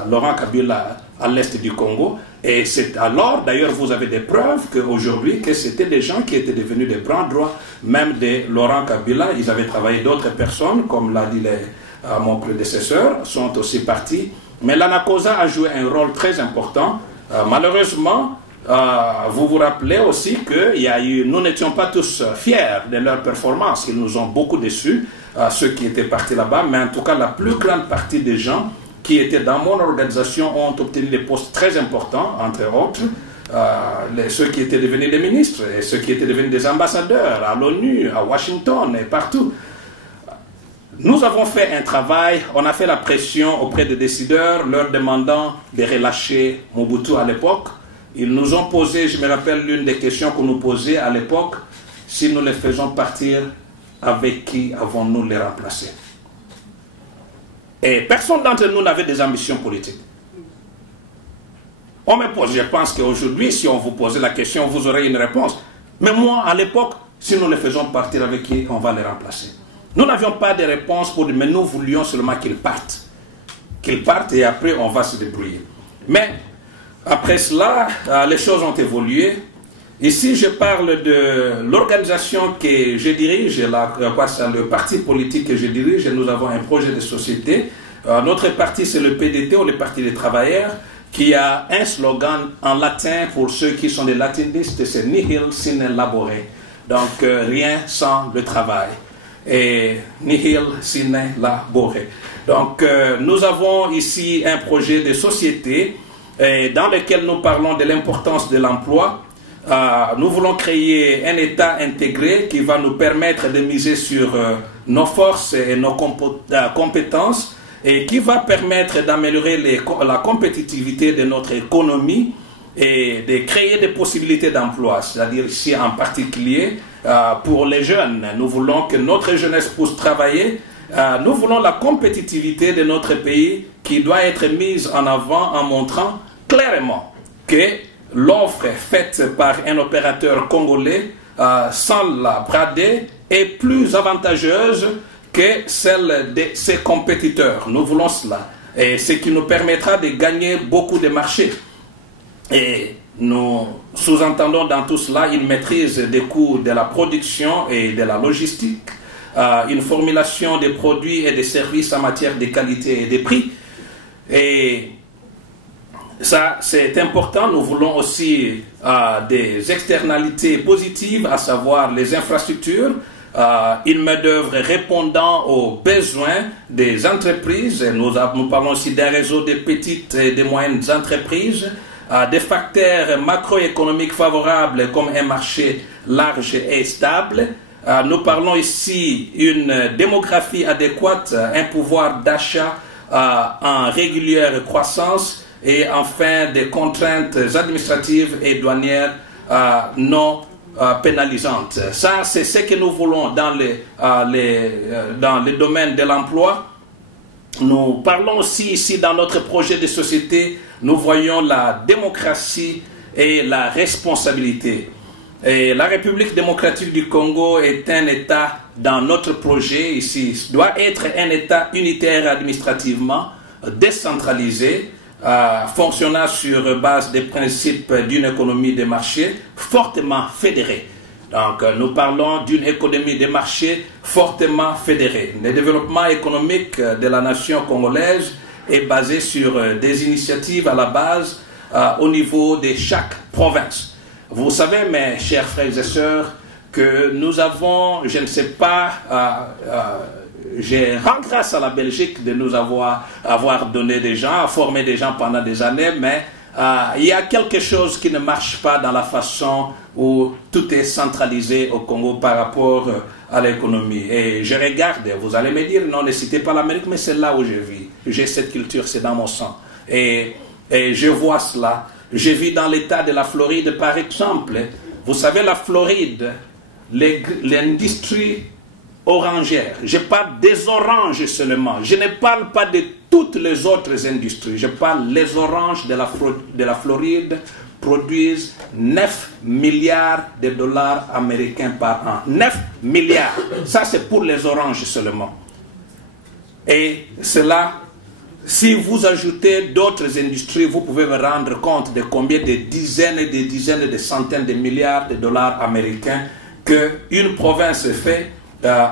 Laurent Kabila à l'est du Congo. Et c'est alors, d'ailleurs, vous avez des preuves qu'aujourd'hui, que c'était des gens qui étaient devenus des bras droits, même de Laurent Kabila. Ils avaient travaillé d'autres personnes, comme l'a dit mon prédécesseur, sont aussi partis. Mais l'ANACOSA a joué un rôle très important. Malheureusement, vous vous rappelez aussi que nous n'étions pas tous fiers de leur performance. Ils nous ont beaucoup déçus, ceux qui étaient partis là-bas. Mais en tout cas, la plus grande partie des gens qui étaient dans mon organisation ont obtenu des postes très importants, entre autres, ceux qui étaient devenus des ministres et ceux qui étaient devenus des ambassadeurs à l'ONU, à Washington et partout. Nous avons fait un travail, on a fait la pression auprès des décideurs, leur demandant de relâcher Mobutu à l'époque. Ils nous ont posé, je me rappelle l'une des questions qu'on nous posait à l'époque, si nous les faisons partir, avec qui avons-nous les remplacer? Et personne d'entre nous n'avait des ambitions politiques. On me pose, je pense qu'aujourd'hui, si on vous pose la question, vous aurez une réponse. Mais moi, à l'époque, si nous les faisons partir, avec qui on va les remplacer? Nous n'avions pas de réponse pour dire, mais nous voulions seulement qu'ils partent. Qu'ils partent et après, on va se débrouiller. Mais, après cela, les choses ont évolué. Ici, je parle de l'organisation que je dirige, le parti politique que je dirige. Nous avons un projet de société. Notre parti, c'est le PDT, ou le Parti des travailleurs, qui a un slogan en latin pour ceux qui sont des latinistes, c'est nihil sine labore. Donc, rien sans le travail. Et nihil sine labore. Donc, nous avons ici un projet de société dans lequel nous parlons de l'importance de l'emploi. Nous voulons créer un État intégré qui va nous permettre de miser sur nos forces et nos compétences et qui va permettre d'améliorer la compétitivité de notre économie et de créer des possibilités d'emploi, c'est-à-dire ici en particulier pour les jeunes. Nous voulons que notre jeunesse puisse travailler. Nous voulons la compétitivité de notre pays qui doit être mise en avant en montrant clairement que l'offre faite par un opérateur congolais sans la brader est plus avantageuse que celle de ses compétiteurs. Nous voulons cela. Et ce qui nous permettra de gagner beaucoup de marchés. Et nous sous-entendons dans tout cela une maîtrise des coûts de la production et de la logistique, une formulation des produits et des services en matière de qualité et de prix. Et ça, c'est important. Nous voulons aussi des externalités positives, à savoir les infrastructures, une main-d'œuvre répondant aux besoins des entreprises. Nous parlons aussi d'un réseau de petites et de moyennes entreprises, des facteurs macroéconomiques favorables comme un marché large et stable. Nous parlons ici d'une démographie adéquate, un pouvoir d'achat en régulière croissance et enfin des contraintes administratives et douanières non pénalisantes. Ça, c'est ce que nous voulons dans le domaine de l'emploi. Nous parlons aussi ici dans notre projet de société, nous voyons la démocratie et la responsabilité. Et la République démocratique du Congo est un État dans notre projet ici, doit être un État unitaire administrativement, décentralisé, fonctionnant sur base des principes d'une économie de marché fortement fédérée. Donc, nous parlons d'une économie de marché fortement fédérée. Le développement économique de la nation congolaise est basé sur des initiatives à la base au niveau de chaque province. Vous savez, mes chers frères et sœurs, que nous avons, je ne sais pas, je rends grâce à la Belgique de nous avoir donné des gens, formé des gens pendant des années, mais il y a quelque chose qui ne marche pas dans la façon où tout est centralisé au Congo par rapport à l'économie. Et je regarde, vous allez me dire, non, ne citez pas l'Amérique, mais c'est là où je vis. J'ai cette culture, c'est dans mon sang. Et je vois cela. Je vis dans l'état de la Floride, par exemple. Vous savez, la Floride, l'industrie orangère, je parle des oranges seulement. Je ne parle pas de toutes les autres industries. Je parle des oranges de la Floride produisent 9 milliards de dollars américains par an. 9 milliards. Ça, c'est pour les oranges seulement. Et cela, si vous ajoutez d'autres industries, vous pouvez vous rendre compte de combien de dizaines et des dizaines et de centaines de milliards de dollars américains qu'une province fait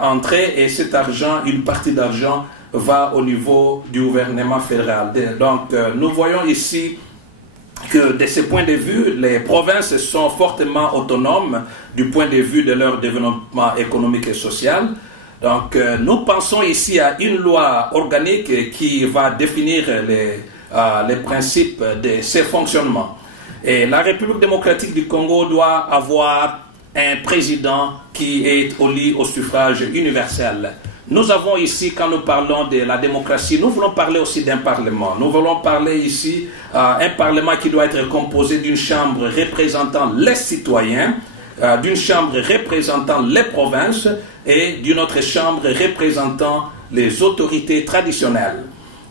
entrer, et cet argent, une partie d'argent, va au niveau du gouvernement fédéral. Donc, nous voyons ici que de ce point de vue, les provinces sont fortement autonomes du point de vue de leur développement économique et social. Donc, nous pensons ici à une loi organique qui va définir les principes de ces fonctionnements. Et la République démocratique du Congo doit avoir un président qui est élu au suffrage universel. Nous avons ici, quand nous parlons de la démocratie, nous voulons parler aussi d'un parlement. Nous voulons parler ici un parlement qui doit être composé d'une chambre représentant les citoyens, d'une chambre représentant les provinces et d'une autre chambre représentant les autorités traditionnelles.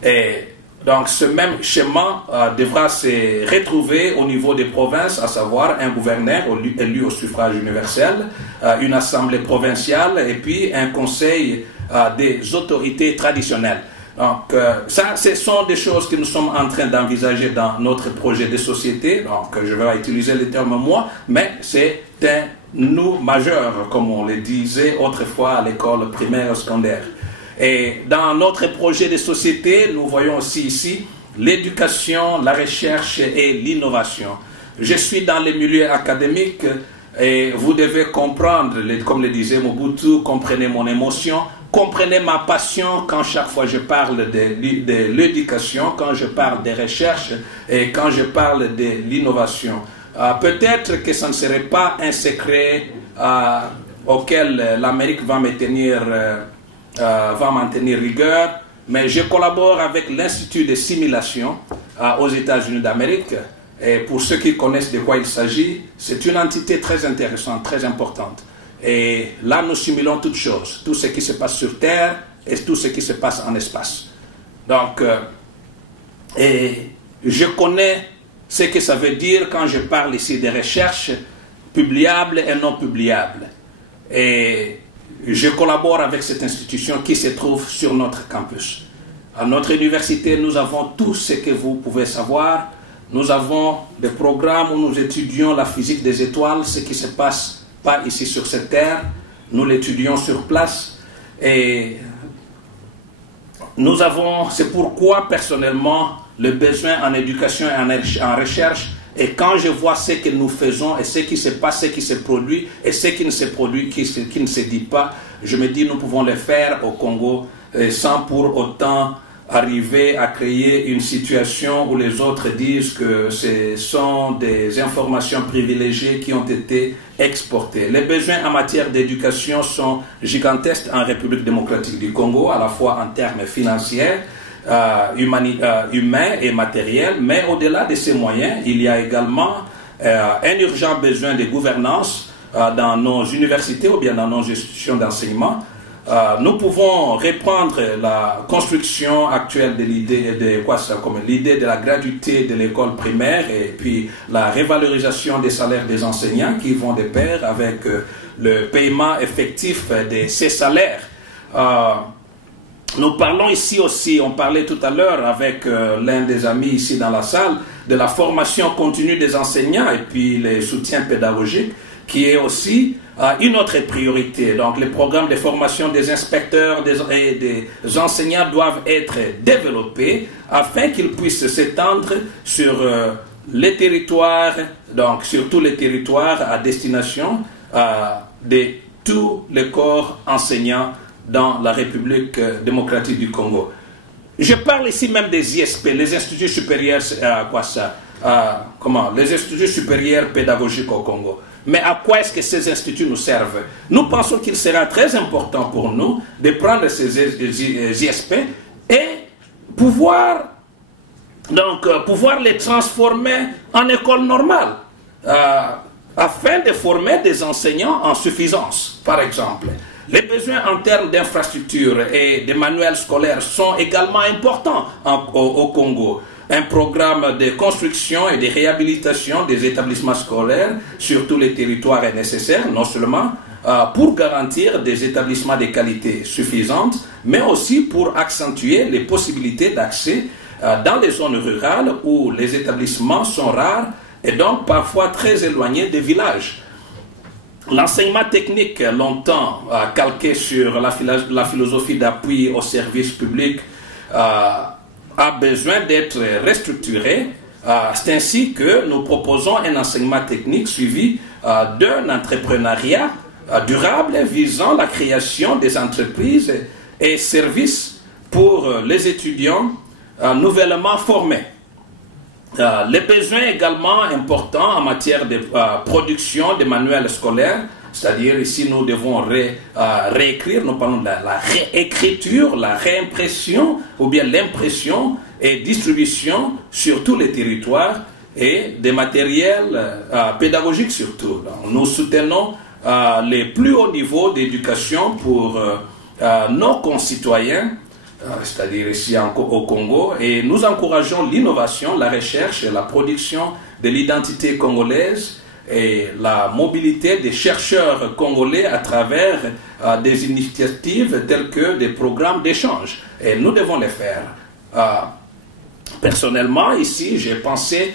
Et Donc ce même schéma devra se retrouver au niveau des provinces, à savoir un gouverneur élu au suffrage universel, une assemblée provinciale et puis un conseil des autorités traditionnelles. Donc ça, ce sont des choses que nous sommes en train d'envisager dans notre projet de société. Donc je vais utiliser le terme moi, mais c'est un nous majeur, comme on le disait autrefois à l'école primaire et secondaire. Et dans notre projet de société, nous voyons aussi ici l'éducation, la recherche et l'innovation. Je suis dans les milieux académiques et vous devez comprendre, comme le disait Mobutu, comprenez mon émotion, comprenez ma passion quand chaque fois je parle de l'éducation, quand je parle des recherches et quand je parle de l'innovation. Peut-être que ça ne serait pas un secret auquel l'Amérique va m'en tenir rigueur, mais je collabore avec l'Institut de simulation aux États-Unis d'Amérique. Et pour ceux qui connaissent de quoi il s'agit, c'est une entité très intéressante, très importante. Et là, nous simulons toutes choses, tout ce qui se passe sur Terre et tout ce qui se passe en espace. Donc, et je connais ce que ça veut dire quand je parle ici des recherches publiables et non publiables. Et je collabore avec cette institution qui se trouve sur notre campus. À notre université, nous avons tout ce que vous pouvez savoir. Nous avons des programmes où nous étudions la physique des étoiles, ce qui ne se passe pas ici sur cette terre. Nous l'étudions sur place. Et nous avons, c'est pourquoi personnellement, le besoin en éducation et en recherche. Et quand je vois ce que nous faisons et ce qui se passe, ce qui se produit et ce qui ne se produit, qui ne se dit pas, je me dis nous pouvons le faire au Congo sans pour autant arriver à créer une situation où les autres disent que ce sont des informations privilégiées qui ont été exportées. Les besoins en matière d'éducation sont gigantesques en République démocratique du Congo, à la fois en termes financiers, humains et matériels, mais au-delà de ces moyens, il y a également un urgent besoin de gouvernance dans nos universités ou bien dans nos institutions d'enseignement. Nous pouvons reprendre la construction actuelle de l'idée de la gratuité de l'école primaire et puis la revalorisation des salaires des enseignants qui vont de pair avec le paiement effectif de ces salaires. Nous parlons ici aussi, on parlait tout à l'heure avec l'un des amis ici dans la salle, de la formation continue des enseignants et puis les soutiens pédagogiques, qui est aussi une autre priorité. Donc les programmes de formation des inspecteurs et des enseignants doivent être développés afin qu'ils puissent s'étendre sur les territoires, donc sur tous les territoires à destination de tous les corps enseignants dans la République démocratique du Congo. Je parle ici même des ISP, les instituts supérieurs, les instituts supérieurs pédagogiques au Congo. Mais à quoi est-ce que ces instituts nous servent? Nous pensons qu'il sera très important pour nous de prendre ces ISP et pouvoir les transformer en école normale afin de former des enseignants en suffisance, par exemple. Les besoins en termes d'infrastructures et de manuels scolaires sont également importants au Congo. Un programme de construction et de réhabilitation des établissements scolaires sur tous les territoires est nécessaire, non seulement pour garantir des établissements de qualité suffisante, mais aussi pour accentuer les possibilités d'accès dans les zones rurales où les établissements sont rares et donc parfois très éloignés des villages. L'enseignement technique, longtemps calqué sur la philosophie d'appui au service public, a besoin d'être restructuré. C'est ainsi que nous proposons un enseignement technique suivi d'un entrepreneuriat durable visant la création des entreprises et services pour les étudiants nouvellement formés. Les besoins également importants en matière de production des manuels scolaires, c'est-à-dire ici nous devons réécrire, nous parlons de la réécriture, la réimpression ou bien l'impression et distribution sur tous les territoires et des matériels pédagogiques surtout. Donc, nous soutenons les plus hauts niveaux d'éducation pour nos concitoyens c'est-à-dire ici au Congo, et nous encourageons l'innovation, la recherche et la production de l'identité congolaise et la mobilité des chercheurs congolais à travers des initiatives telles que des programmes d'échange. Et nous devons les faire. Personnellement, ici, j'ai pensé,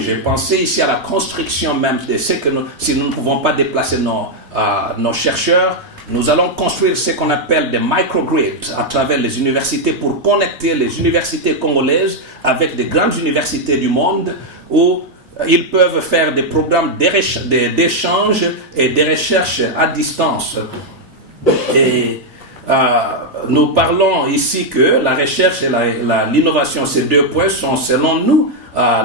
j'ai pensé ici à la construction même de ce que si nous ne pouvons pas déplacer nos chercheurs, nous allons construire ce qu'on appelle des microgrids à travers les universités pour connecter les universités congolaises avec des grandes universités du monde où ils peuvent faire des programmes d'échange et de recherche à distance. Et nous parlons ici que la recherche et l'innovation, ces deux points sont selon nous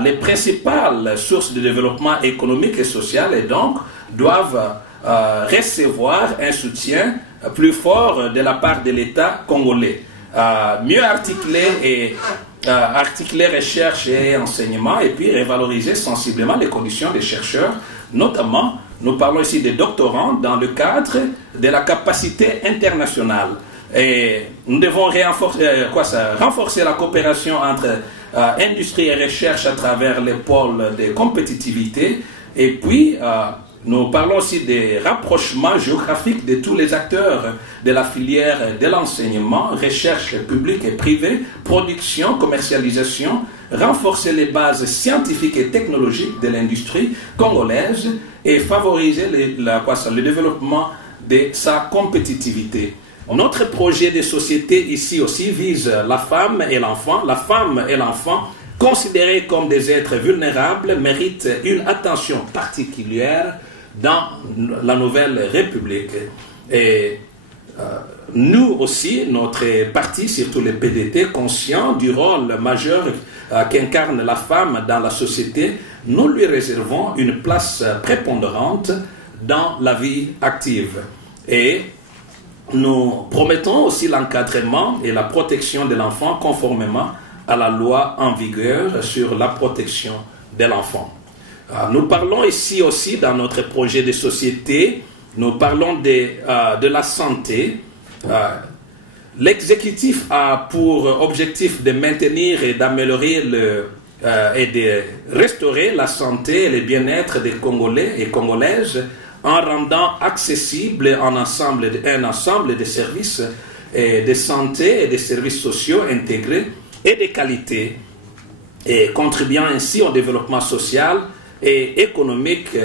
les principales sources de développement économique et social et donc doivent recevoir un soutien plus fort de la part de l'État congolais. Mieux articuler recherche et enseignement et puis revaloriser sensiblement les conditions des chercheurs, notamment, nous parlons ici des doctorants dans le cadre de la capacité internationale. Et nous devons renforcer la coopération entre industrie et recherche à travers les pôles de compétitivité et puis nous parlons aussi des rapprochements géographiques de tous les acteurs de la filière de l'enseignement, recherche publique et privée, production, commercialisation, renforcer les bases scientifiques et technologiques de l'industrie congolaise et favoriser le développement de sa compétitivité. Notre projet de société ici aussi vise la femme et l'enfant. La femme et l'enfant, considérés comme des êtres vulnérables, méritent une attention particulière dans la nouvelle République. Et nous aussi, notre parti, surtout les PDT, conscients du rôle majeur qu'incarne la femme dans la société, nous lui réservons une place prépondérante dans la vie active. Et nous promettons aussi l'encadrement et la protection de l'enfant conformément à la loi en vigueur sur la protection de l'enfant. Nous parlons ici aussi dans notre projet de société, nous parlons de la santé. L'exécutif a pour objectif de maintenir et d'améliorer et de restaurer la santé et le bien-être des Congolais et Congolaises en rendant accessible un ensemble de services de santé et de services sociaux intégrés et de qualité, et contribuant ainsi au développement social et économique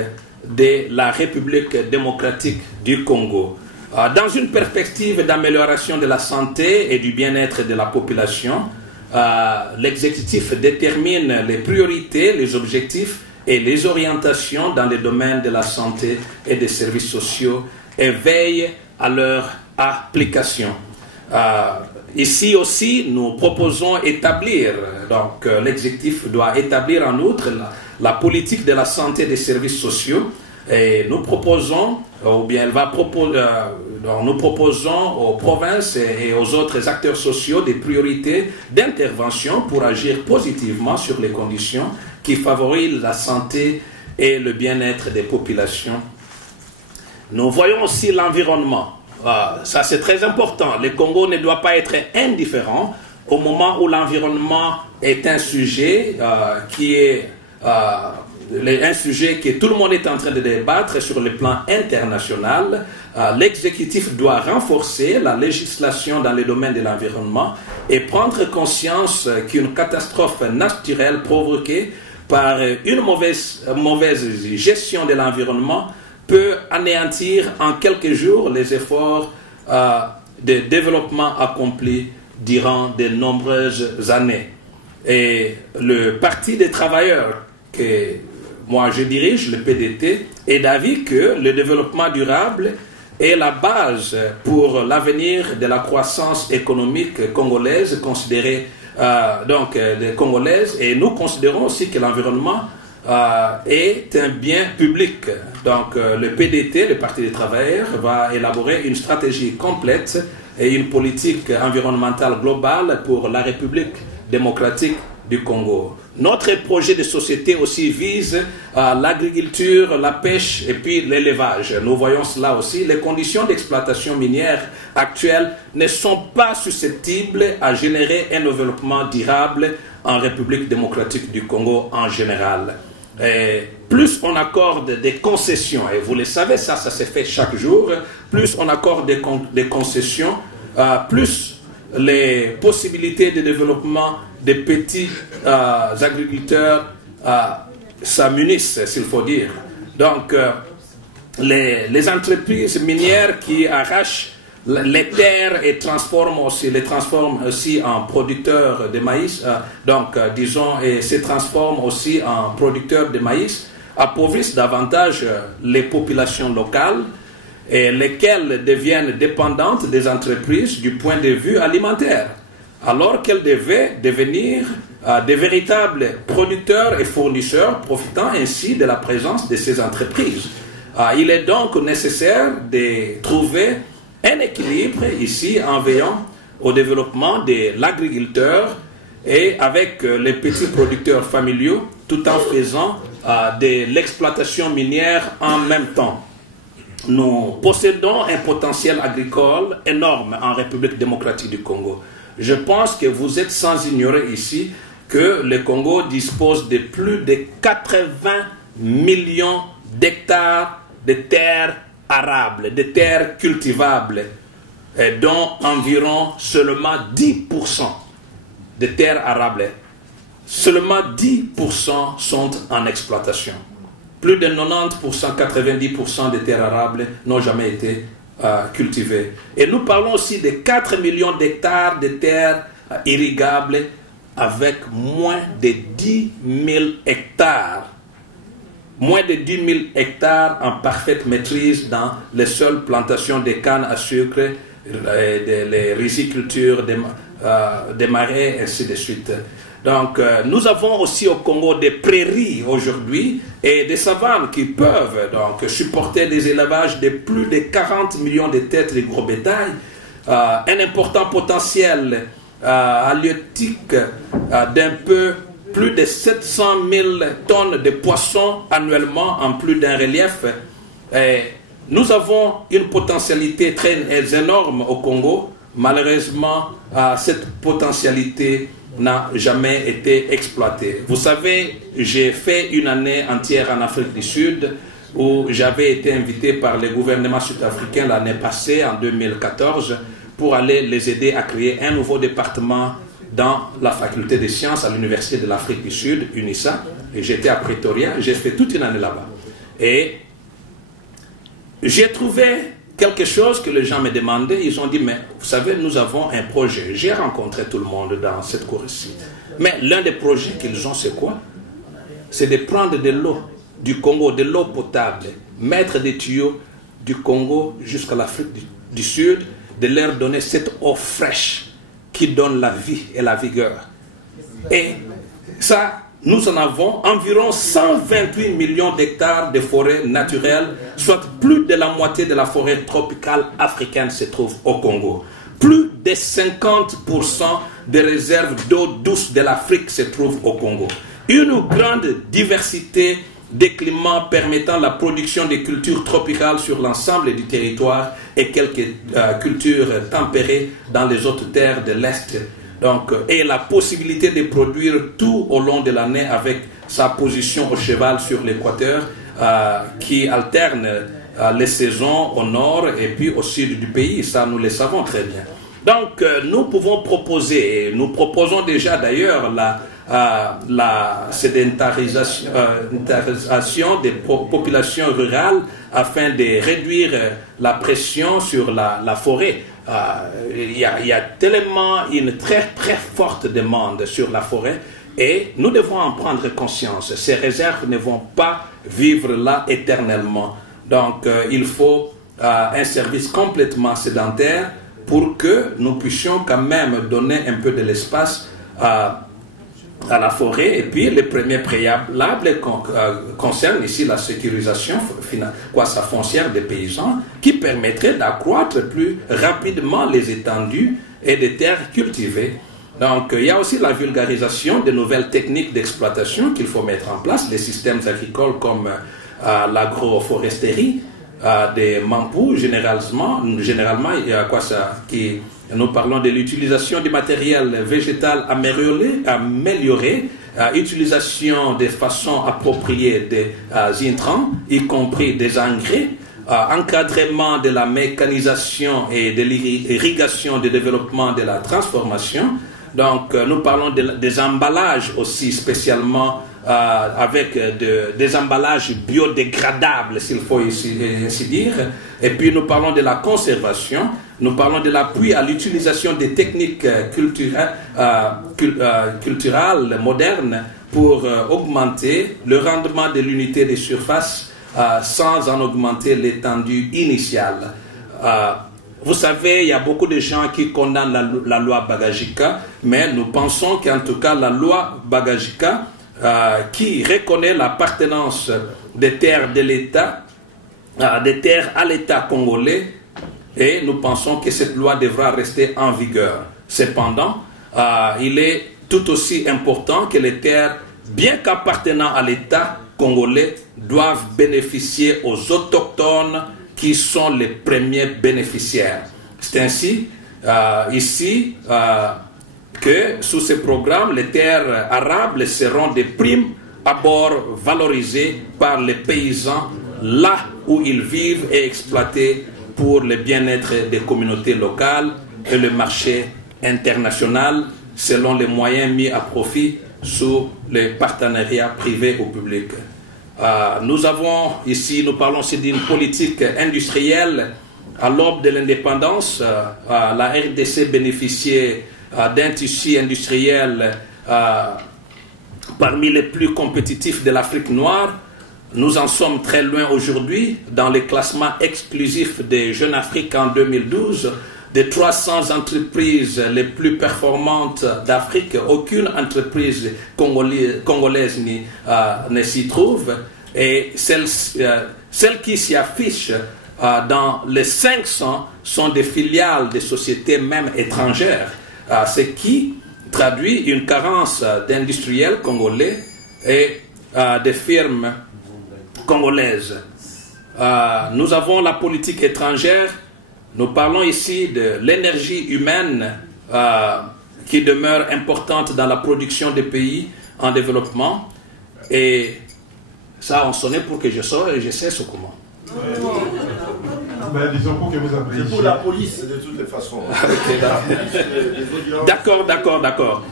de la République démocratique du Congo. Dans une perspective d'amélioration de la santé et du bien-être de la population, l'exécutif détermine les priorités, les objectifs et les orientations dans les domaines de la santé et des services sociaux et veille à leur application. Ici aussi, nous proposons établir, donc l'exécutif doit établir en outre la politique de la santé et des services sociaux, et nous proposons, ou bien nous proposons aux provinces et aux autres acteurs sociaux des priorités d'intervention pour agir positivement sur les conditions qui favorisent la santé et le bien-être des populations. Nous voyons aussi l'environnement. Ça c'est très important. Le Congo ne doit pas être indifférent au moment où l'environnement est un sujet qui est un sujet que tout le monde est en train de débattre sur le plan international. L'exécutif doit renforcer la législation dans le domaine de l'environnement et prendre conscience qu'une catastrophe naturelle provoquée par une mauvaise gestion de l'environnement peut anéantir en quelques jours les efforts de développement accomplis durant de nombreuses années. Et le Parti des travailleurs que moi je dirige, le PDT, est d'avis que le développement durable est la base pour l'avenir de la croissance économique congolaise, considérée des Congolaises, et nous considérons aussi que l'environnement est un bien public. Donc le PDT, le Parti des travailleurs, va élaborer une stratégie complète et une politique environnementale globale pour la République démocratique du Congo. Notre projet de société aussi vise l'agriculture, la pêche et puis l'élevage. Nous voyons cela aussi. Les conditions d'exploitation minière actuelles ne sont pas susceptibles à générer un développement durable en République démocratique du Congo en général. Et plus on accorde des concessions, et vous le savez, ça se fait chaque jour, plus on accorde des concessions, plus les possibilités de développement des petits agriculteurs s'amunissent, s'il faut dire. Donc, les entreprises minières qui arrachent les terres et les transforment aussi en producteurs de maïs, et se transforment aussi en producteurs de maïs, appauvrissent davantage les populations locales, et lesquelles deviennent dépendantes des entreprises du point de vue alimentaire, alors qu'elles devaient devenir des véritables producteurs et fournisseurs, profitant ainsi de la présence de ces entreprises. Il est donc nécessaire de trouver un équilibre ici en veillant au développement de l'agriculteur et avec les petits producteurs familiaux, tout en faisant de l'exploitation minière en même temps. Nous possédons un potentiel agricole énorme en République démocratique du Congo. Je pense que vous êtes sans ignorer ici que le Congo dispose de plus de 80 millions d'hectares de terres arables, de terres cultivables, dont environ seulement 10% de terres arables. Seulement 10% sont en exploitation. Plus de 90%, 90% des terres arables n'ont jamais été cultivées. Et nous parlons aussi de 4 millions d'hectares de terres irrigables avec moins de 10 000 hectares. Moins de 10 000 hectares en parfaite maîtrise dans les seules plantations de canne à sucre, les rizicultures, des marais, ainsi de suite. Donc, nous avons aussi au Congo des prairies aujourd'hui et des savanes qui peuvent donc supporter des élevages de plus de 40 millions de têtes de gros bétail, un important potentiel halieutique d'un peu plus de 700 000 tonnes de poissons annuellement en plus d'un relief. Et nous avons une potentialité très énorme au Congo. Malheureusement, cette potentialité n'a jamais été exploitée. Vous savez, j'ai fait une année entière en Afrique du Sud où j'avais été invité par le gouvernement sud-africain l'année passée, en 2014, pour aller les aider à créer un nouveau département dans la faculté des sciences à l'Université de l'Afrique du Sud, UNISA, et j'étais à Pretoria, j'ai fait toute une année là-bas. Et j'ai trouvé quelque chose que les gens me demandaient, ils ont dit, mais vous savez, nous avons un projet. J'ai rencontré tout le monde dans cette cour-ci. Mais l'un des projets qu'ils ont, c'est quoi? C'est de prendre de l'eau du Congo, de l'eau potable, mettre des tuyaux du Congo jusqu'à l'Afrique du Sud, de leur donner cette eau fraîche qui donne la vie et la vigueur. Et ça, nous en avons environ 128 millions d'hectares de forêts naturelles, soit plus de la moitié de la forêt tropicale africaine se trouve au Congo. Plus de 50% des réserves d'eau douce de l'Afrique se trouvent au Congo. Une grande diversité des climats permettant la production de cultures tropicales sur l'ensemble du territoire et quelques cultures tempérées dans les autres terres de l'Est. Donc, et la possibilité de produire tout au long de l'année avec sa position au cheval sur l'équateur qui alterne les saisons au nord et puis au sud du pays. Ça, nous le savons très bien. Donc, nous pouvons proposer, et nous proposons déjà d'ailleurs la sédentarisation des populations rurales afin de réduire la pression sur la forêt. Il y a tellement une très très forte demande sur la forêt et nous devons en prendre conscience. Ces réserves ne vont pas vivre là éternellement. Donc il faut un service complètement sédentaire pour que nous puissions quand même donner un peu de l'espace à la forêt. Et puis les premiers préalables concernent ici la sécurisation foncière des paysans qui permettrait d'accroître plus rapidement les étendues et des terres cultivées. Donc, il y a aussi la vulgarisation des nouvelles techniques d'exploitation qu'il faut mettre en place, des systèmes agricoles comme l'agroforesterie, des mampous, généralement, il y a quoi ça qui... Nous parlons de l'utilisation du matériel végétal amélioré, utilisation de façon appropriée des intrants, y compris des engrais, encadrement de la mécanisation et de l'irrigation, du développement de la transformation. Donc, nous parlons des emballages aussi, spécialement avec des emballages biodégradables, s'il faut ainsi dire. Et puis, nous parlons de la conservation. Nous parlons de l'appui à l'utilisation des techniques culturelles modernes pour augmenter le rendement de l'unité de surface sans en augmenter l'étendue initiale. Vous savez, il y a beaucoup de gens qui condamnent la loi Bagajika, mais nous pensons qu'en tout cas la loi Bagajika, qui reconnaît l'appartenance des terres de l'État, des terres à l'État congolais, et nous pensons que cette loi devra rester en vigueur. Cependant, il est tout aussi important que les terres, bien qu'appartenant à l'État congolais, doivent bénéficier aux autochtones qui sont les premiers bénéficiaires. C'est ainsi, ici, que sous ce programme, les terres arables seront des primes abord valorisées par les paysans là où ils vivent et exploitées pour le bien-être des communautés locales et le marché international selon les moyens mis à profit sous les partenariats privés ou publics. Nous parlons aussi d'une politique industrielle. À l'aube de l'indépendance, la RDC bénéficiait d'un tissu industriel parmi les plus compétitifs de l'Afrique noire. Nous en sommes très loin aujourd'hui dans les classements exclusifs des Jeunes Afrique en 2012. Des 300 entreprises les plus performantes d'Afrique, aucune entreprise congolaise ne s'y trouve. Et celles qui s'y affichent dans les 500 sont des filiales de sociétés même étrangères, ce qui traduit une carence d'industriels congolais et des firmes congolaises. Nous avons la politique étrangère. Nous parlons ici de l'énergie humaine qui demeure importante dans la production des pays en développement. Et ça, on sonnait pour que je sorte et je sais ce comment. Ben, disons pour que vous appréciez. C'est pour la police, de toutes les façons. D'accord.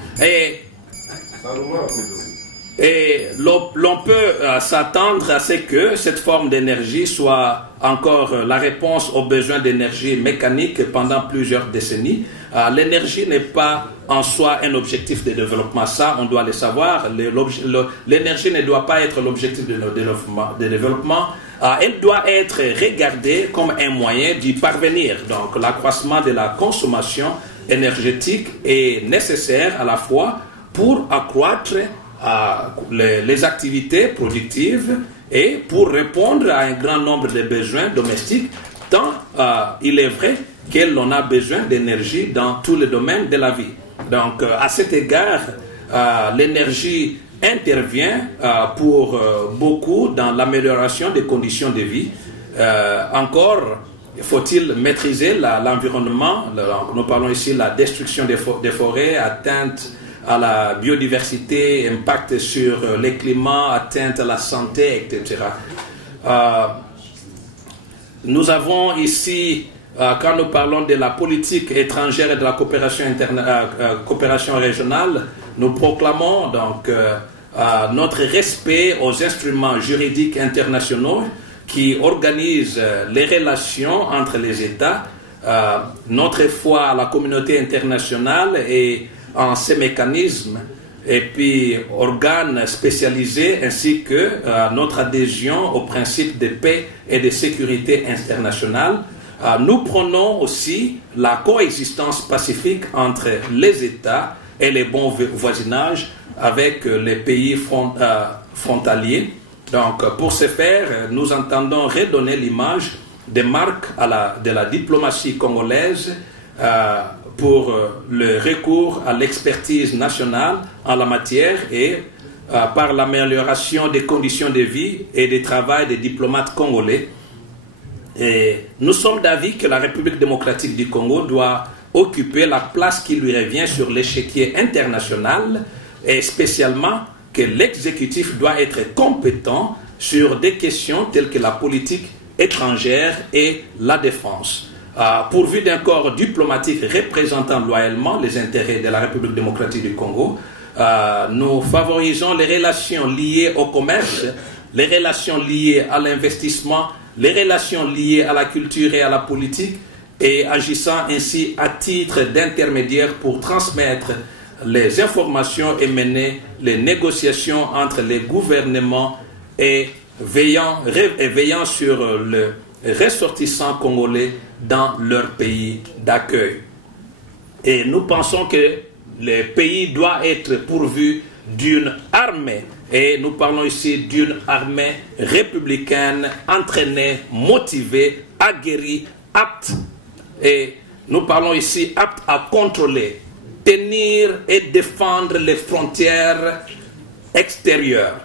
Et l'on peut s'attendre à ce que cette forme d'énergie soit encore la réponse aux besoins d'énergie mécanique pendant plusieurs décennies. L'énergie n'est pas en soi un objectif de développement, ça on doit le savoir. L'énergie ne doit pas être l'objectif de développement. Elle doit être regardée comme un moyen d'y parvenir. Donc l'accroissement de la consommation énergétique est nécessaire à la fois pour accroître les activités productives et pour répondre à un grand nombre de besoins domestiques, tant il est vrai que l'on a besoin d'énergie dans tous les domaines de la vie. Donc à cet égard, l'énergie intervient pour beaucoup dans l'amélioration des conditions de vie. Encore faut-il maîtriser l'environnement. Nous parlons ici de la destruction des forêts, atteinte à la biodiversité, impact sur le climat, atteinte à la santé, etc. Nous avons ici, quand nous parlons de la politique étrangère et de la coopération régionale, nous proclamons donc notre respect aux instruments juridiques internationaux qui organisent les relations entre les États, notre foi à la communauté internationale et en ces mécanismes, et puis organes spécialisés, ainsi que notre adhésion aux principes de paix et de sécurité internationale. Nous prônons aussi la coexistence pacifique entre les États et les bons voisinages avec les pays frontaliers. Donc, pour ce faire, nous entendons redonner l'image des marques de la diplomatie congolaise pour le recours à l'expertise nationale en la matière et par l'amélioration des conditions de vie et du travail des diplomates congolais. Et nous sommes d'avis que la République démocratique du Congo doit occuper la place qui lui revient sur l'échiquier international et spécialement que l'exécutif doit être compétent sur des questions telles que la politique étrangère et la défense. Pourvu d'un corps diplomatique représentant loyalement les intérêts de la République démocratique du Congo, nous favorisons les relations liées au commerce, les relations liées à l'investissement, les relations liées à la culture et à la politique, et agissant ainsi à titre d'intermédiaire pour transmettre les informations et mener les négociations entre les gouvernements et veillant sur le ressortissants congolais dans leur pays d'accueil. Et nous pensons que le pays doit être pourvu d'une armée, et nous parlons ici d'une armée républicaine, entraînée, motivée, aguerrie, apte, et nous parlons ici apte à contrôler, tenir et défendre les frontières extérieures.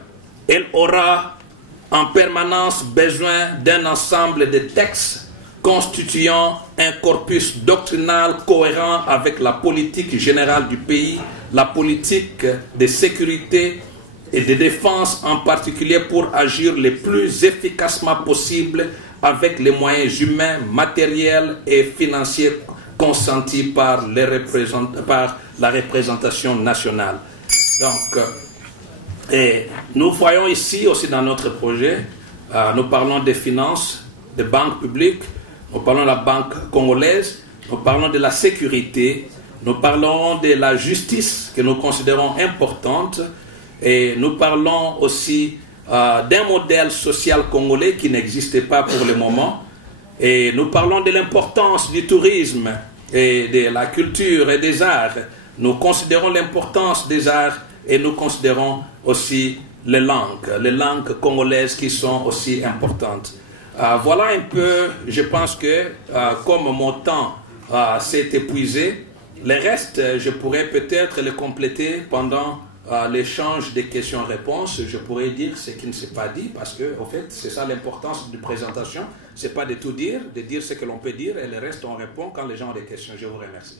Elle aura en permanence besoin d'un ensemble de textes constituant un corpus doctrinal cohérent avec la politique générale du pays, la politique de sécurité et de défense en particulier pour agir le plus efficacement possible avec les moyens humains, matériels et financiers consentis par la représentation nationale. Donc, et nous voyons ici aussi dans notre projet, nous parlons des finances, des banques publiques, nous parlons de la banque congolaise, nous parlons de la sécurité, nous parlons de la justice que nous considérons importante, et nous parlons aussi d'un modèle social congolais qui n'existait pas pour le moment, et nous parlons de l'importance du tourisme et de la culture et des arts. Nous considérons l'importance des arts et nous considérons aussi les langues congolaises qui sont aussi importantes. Voilà un peu, je pense que comme mon temps s'est épuisé, le reste, je pourrais peut-être le compléter pendant l'échange des questions-réponses. Je pourrais dire ce qui ne s'est pas dit, parce que, en fait, c'est ça l'importance d'une présentation. Ce n'est pas de tout dire, de dire ce que l'on peut dire, et le reste, on répond quand les gens ont des questions. Je vous remercie.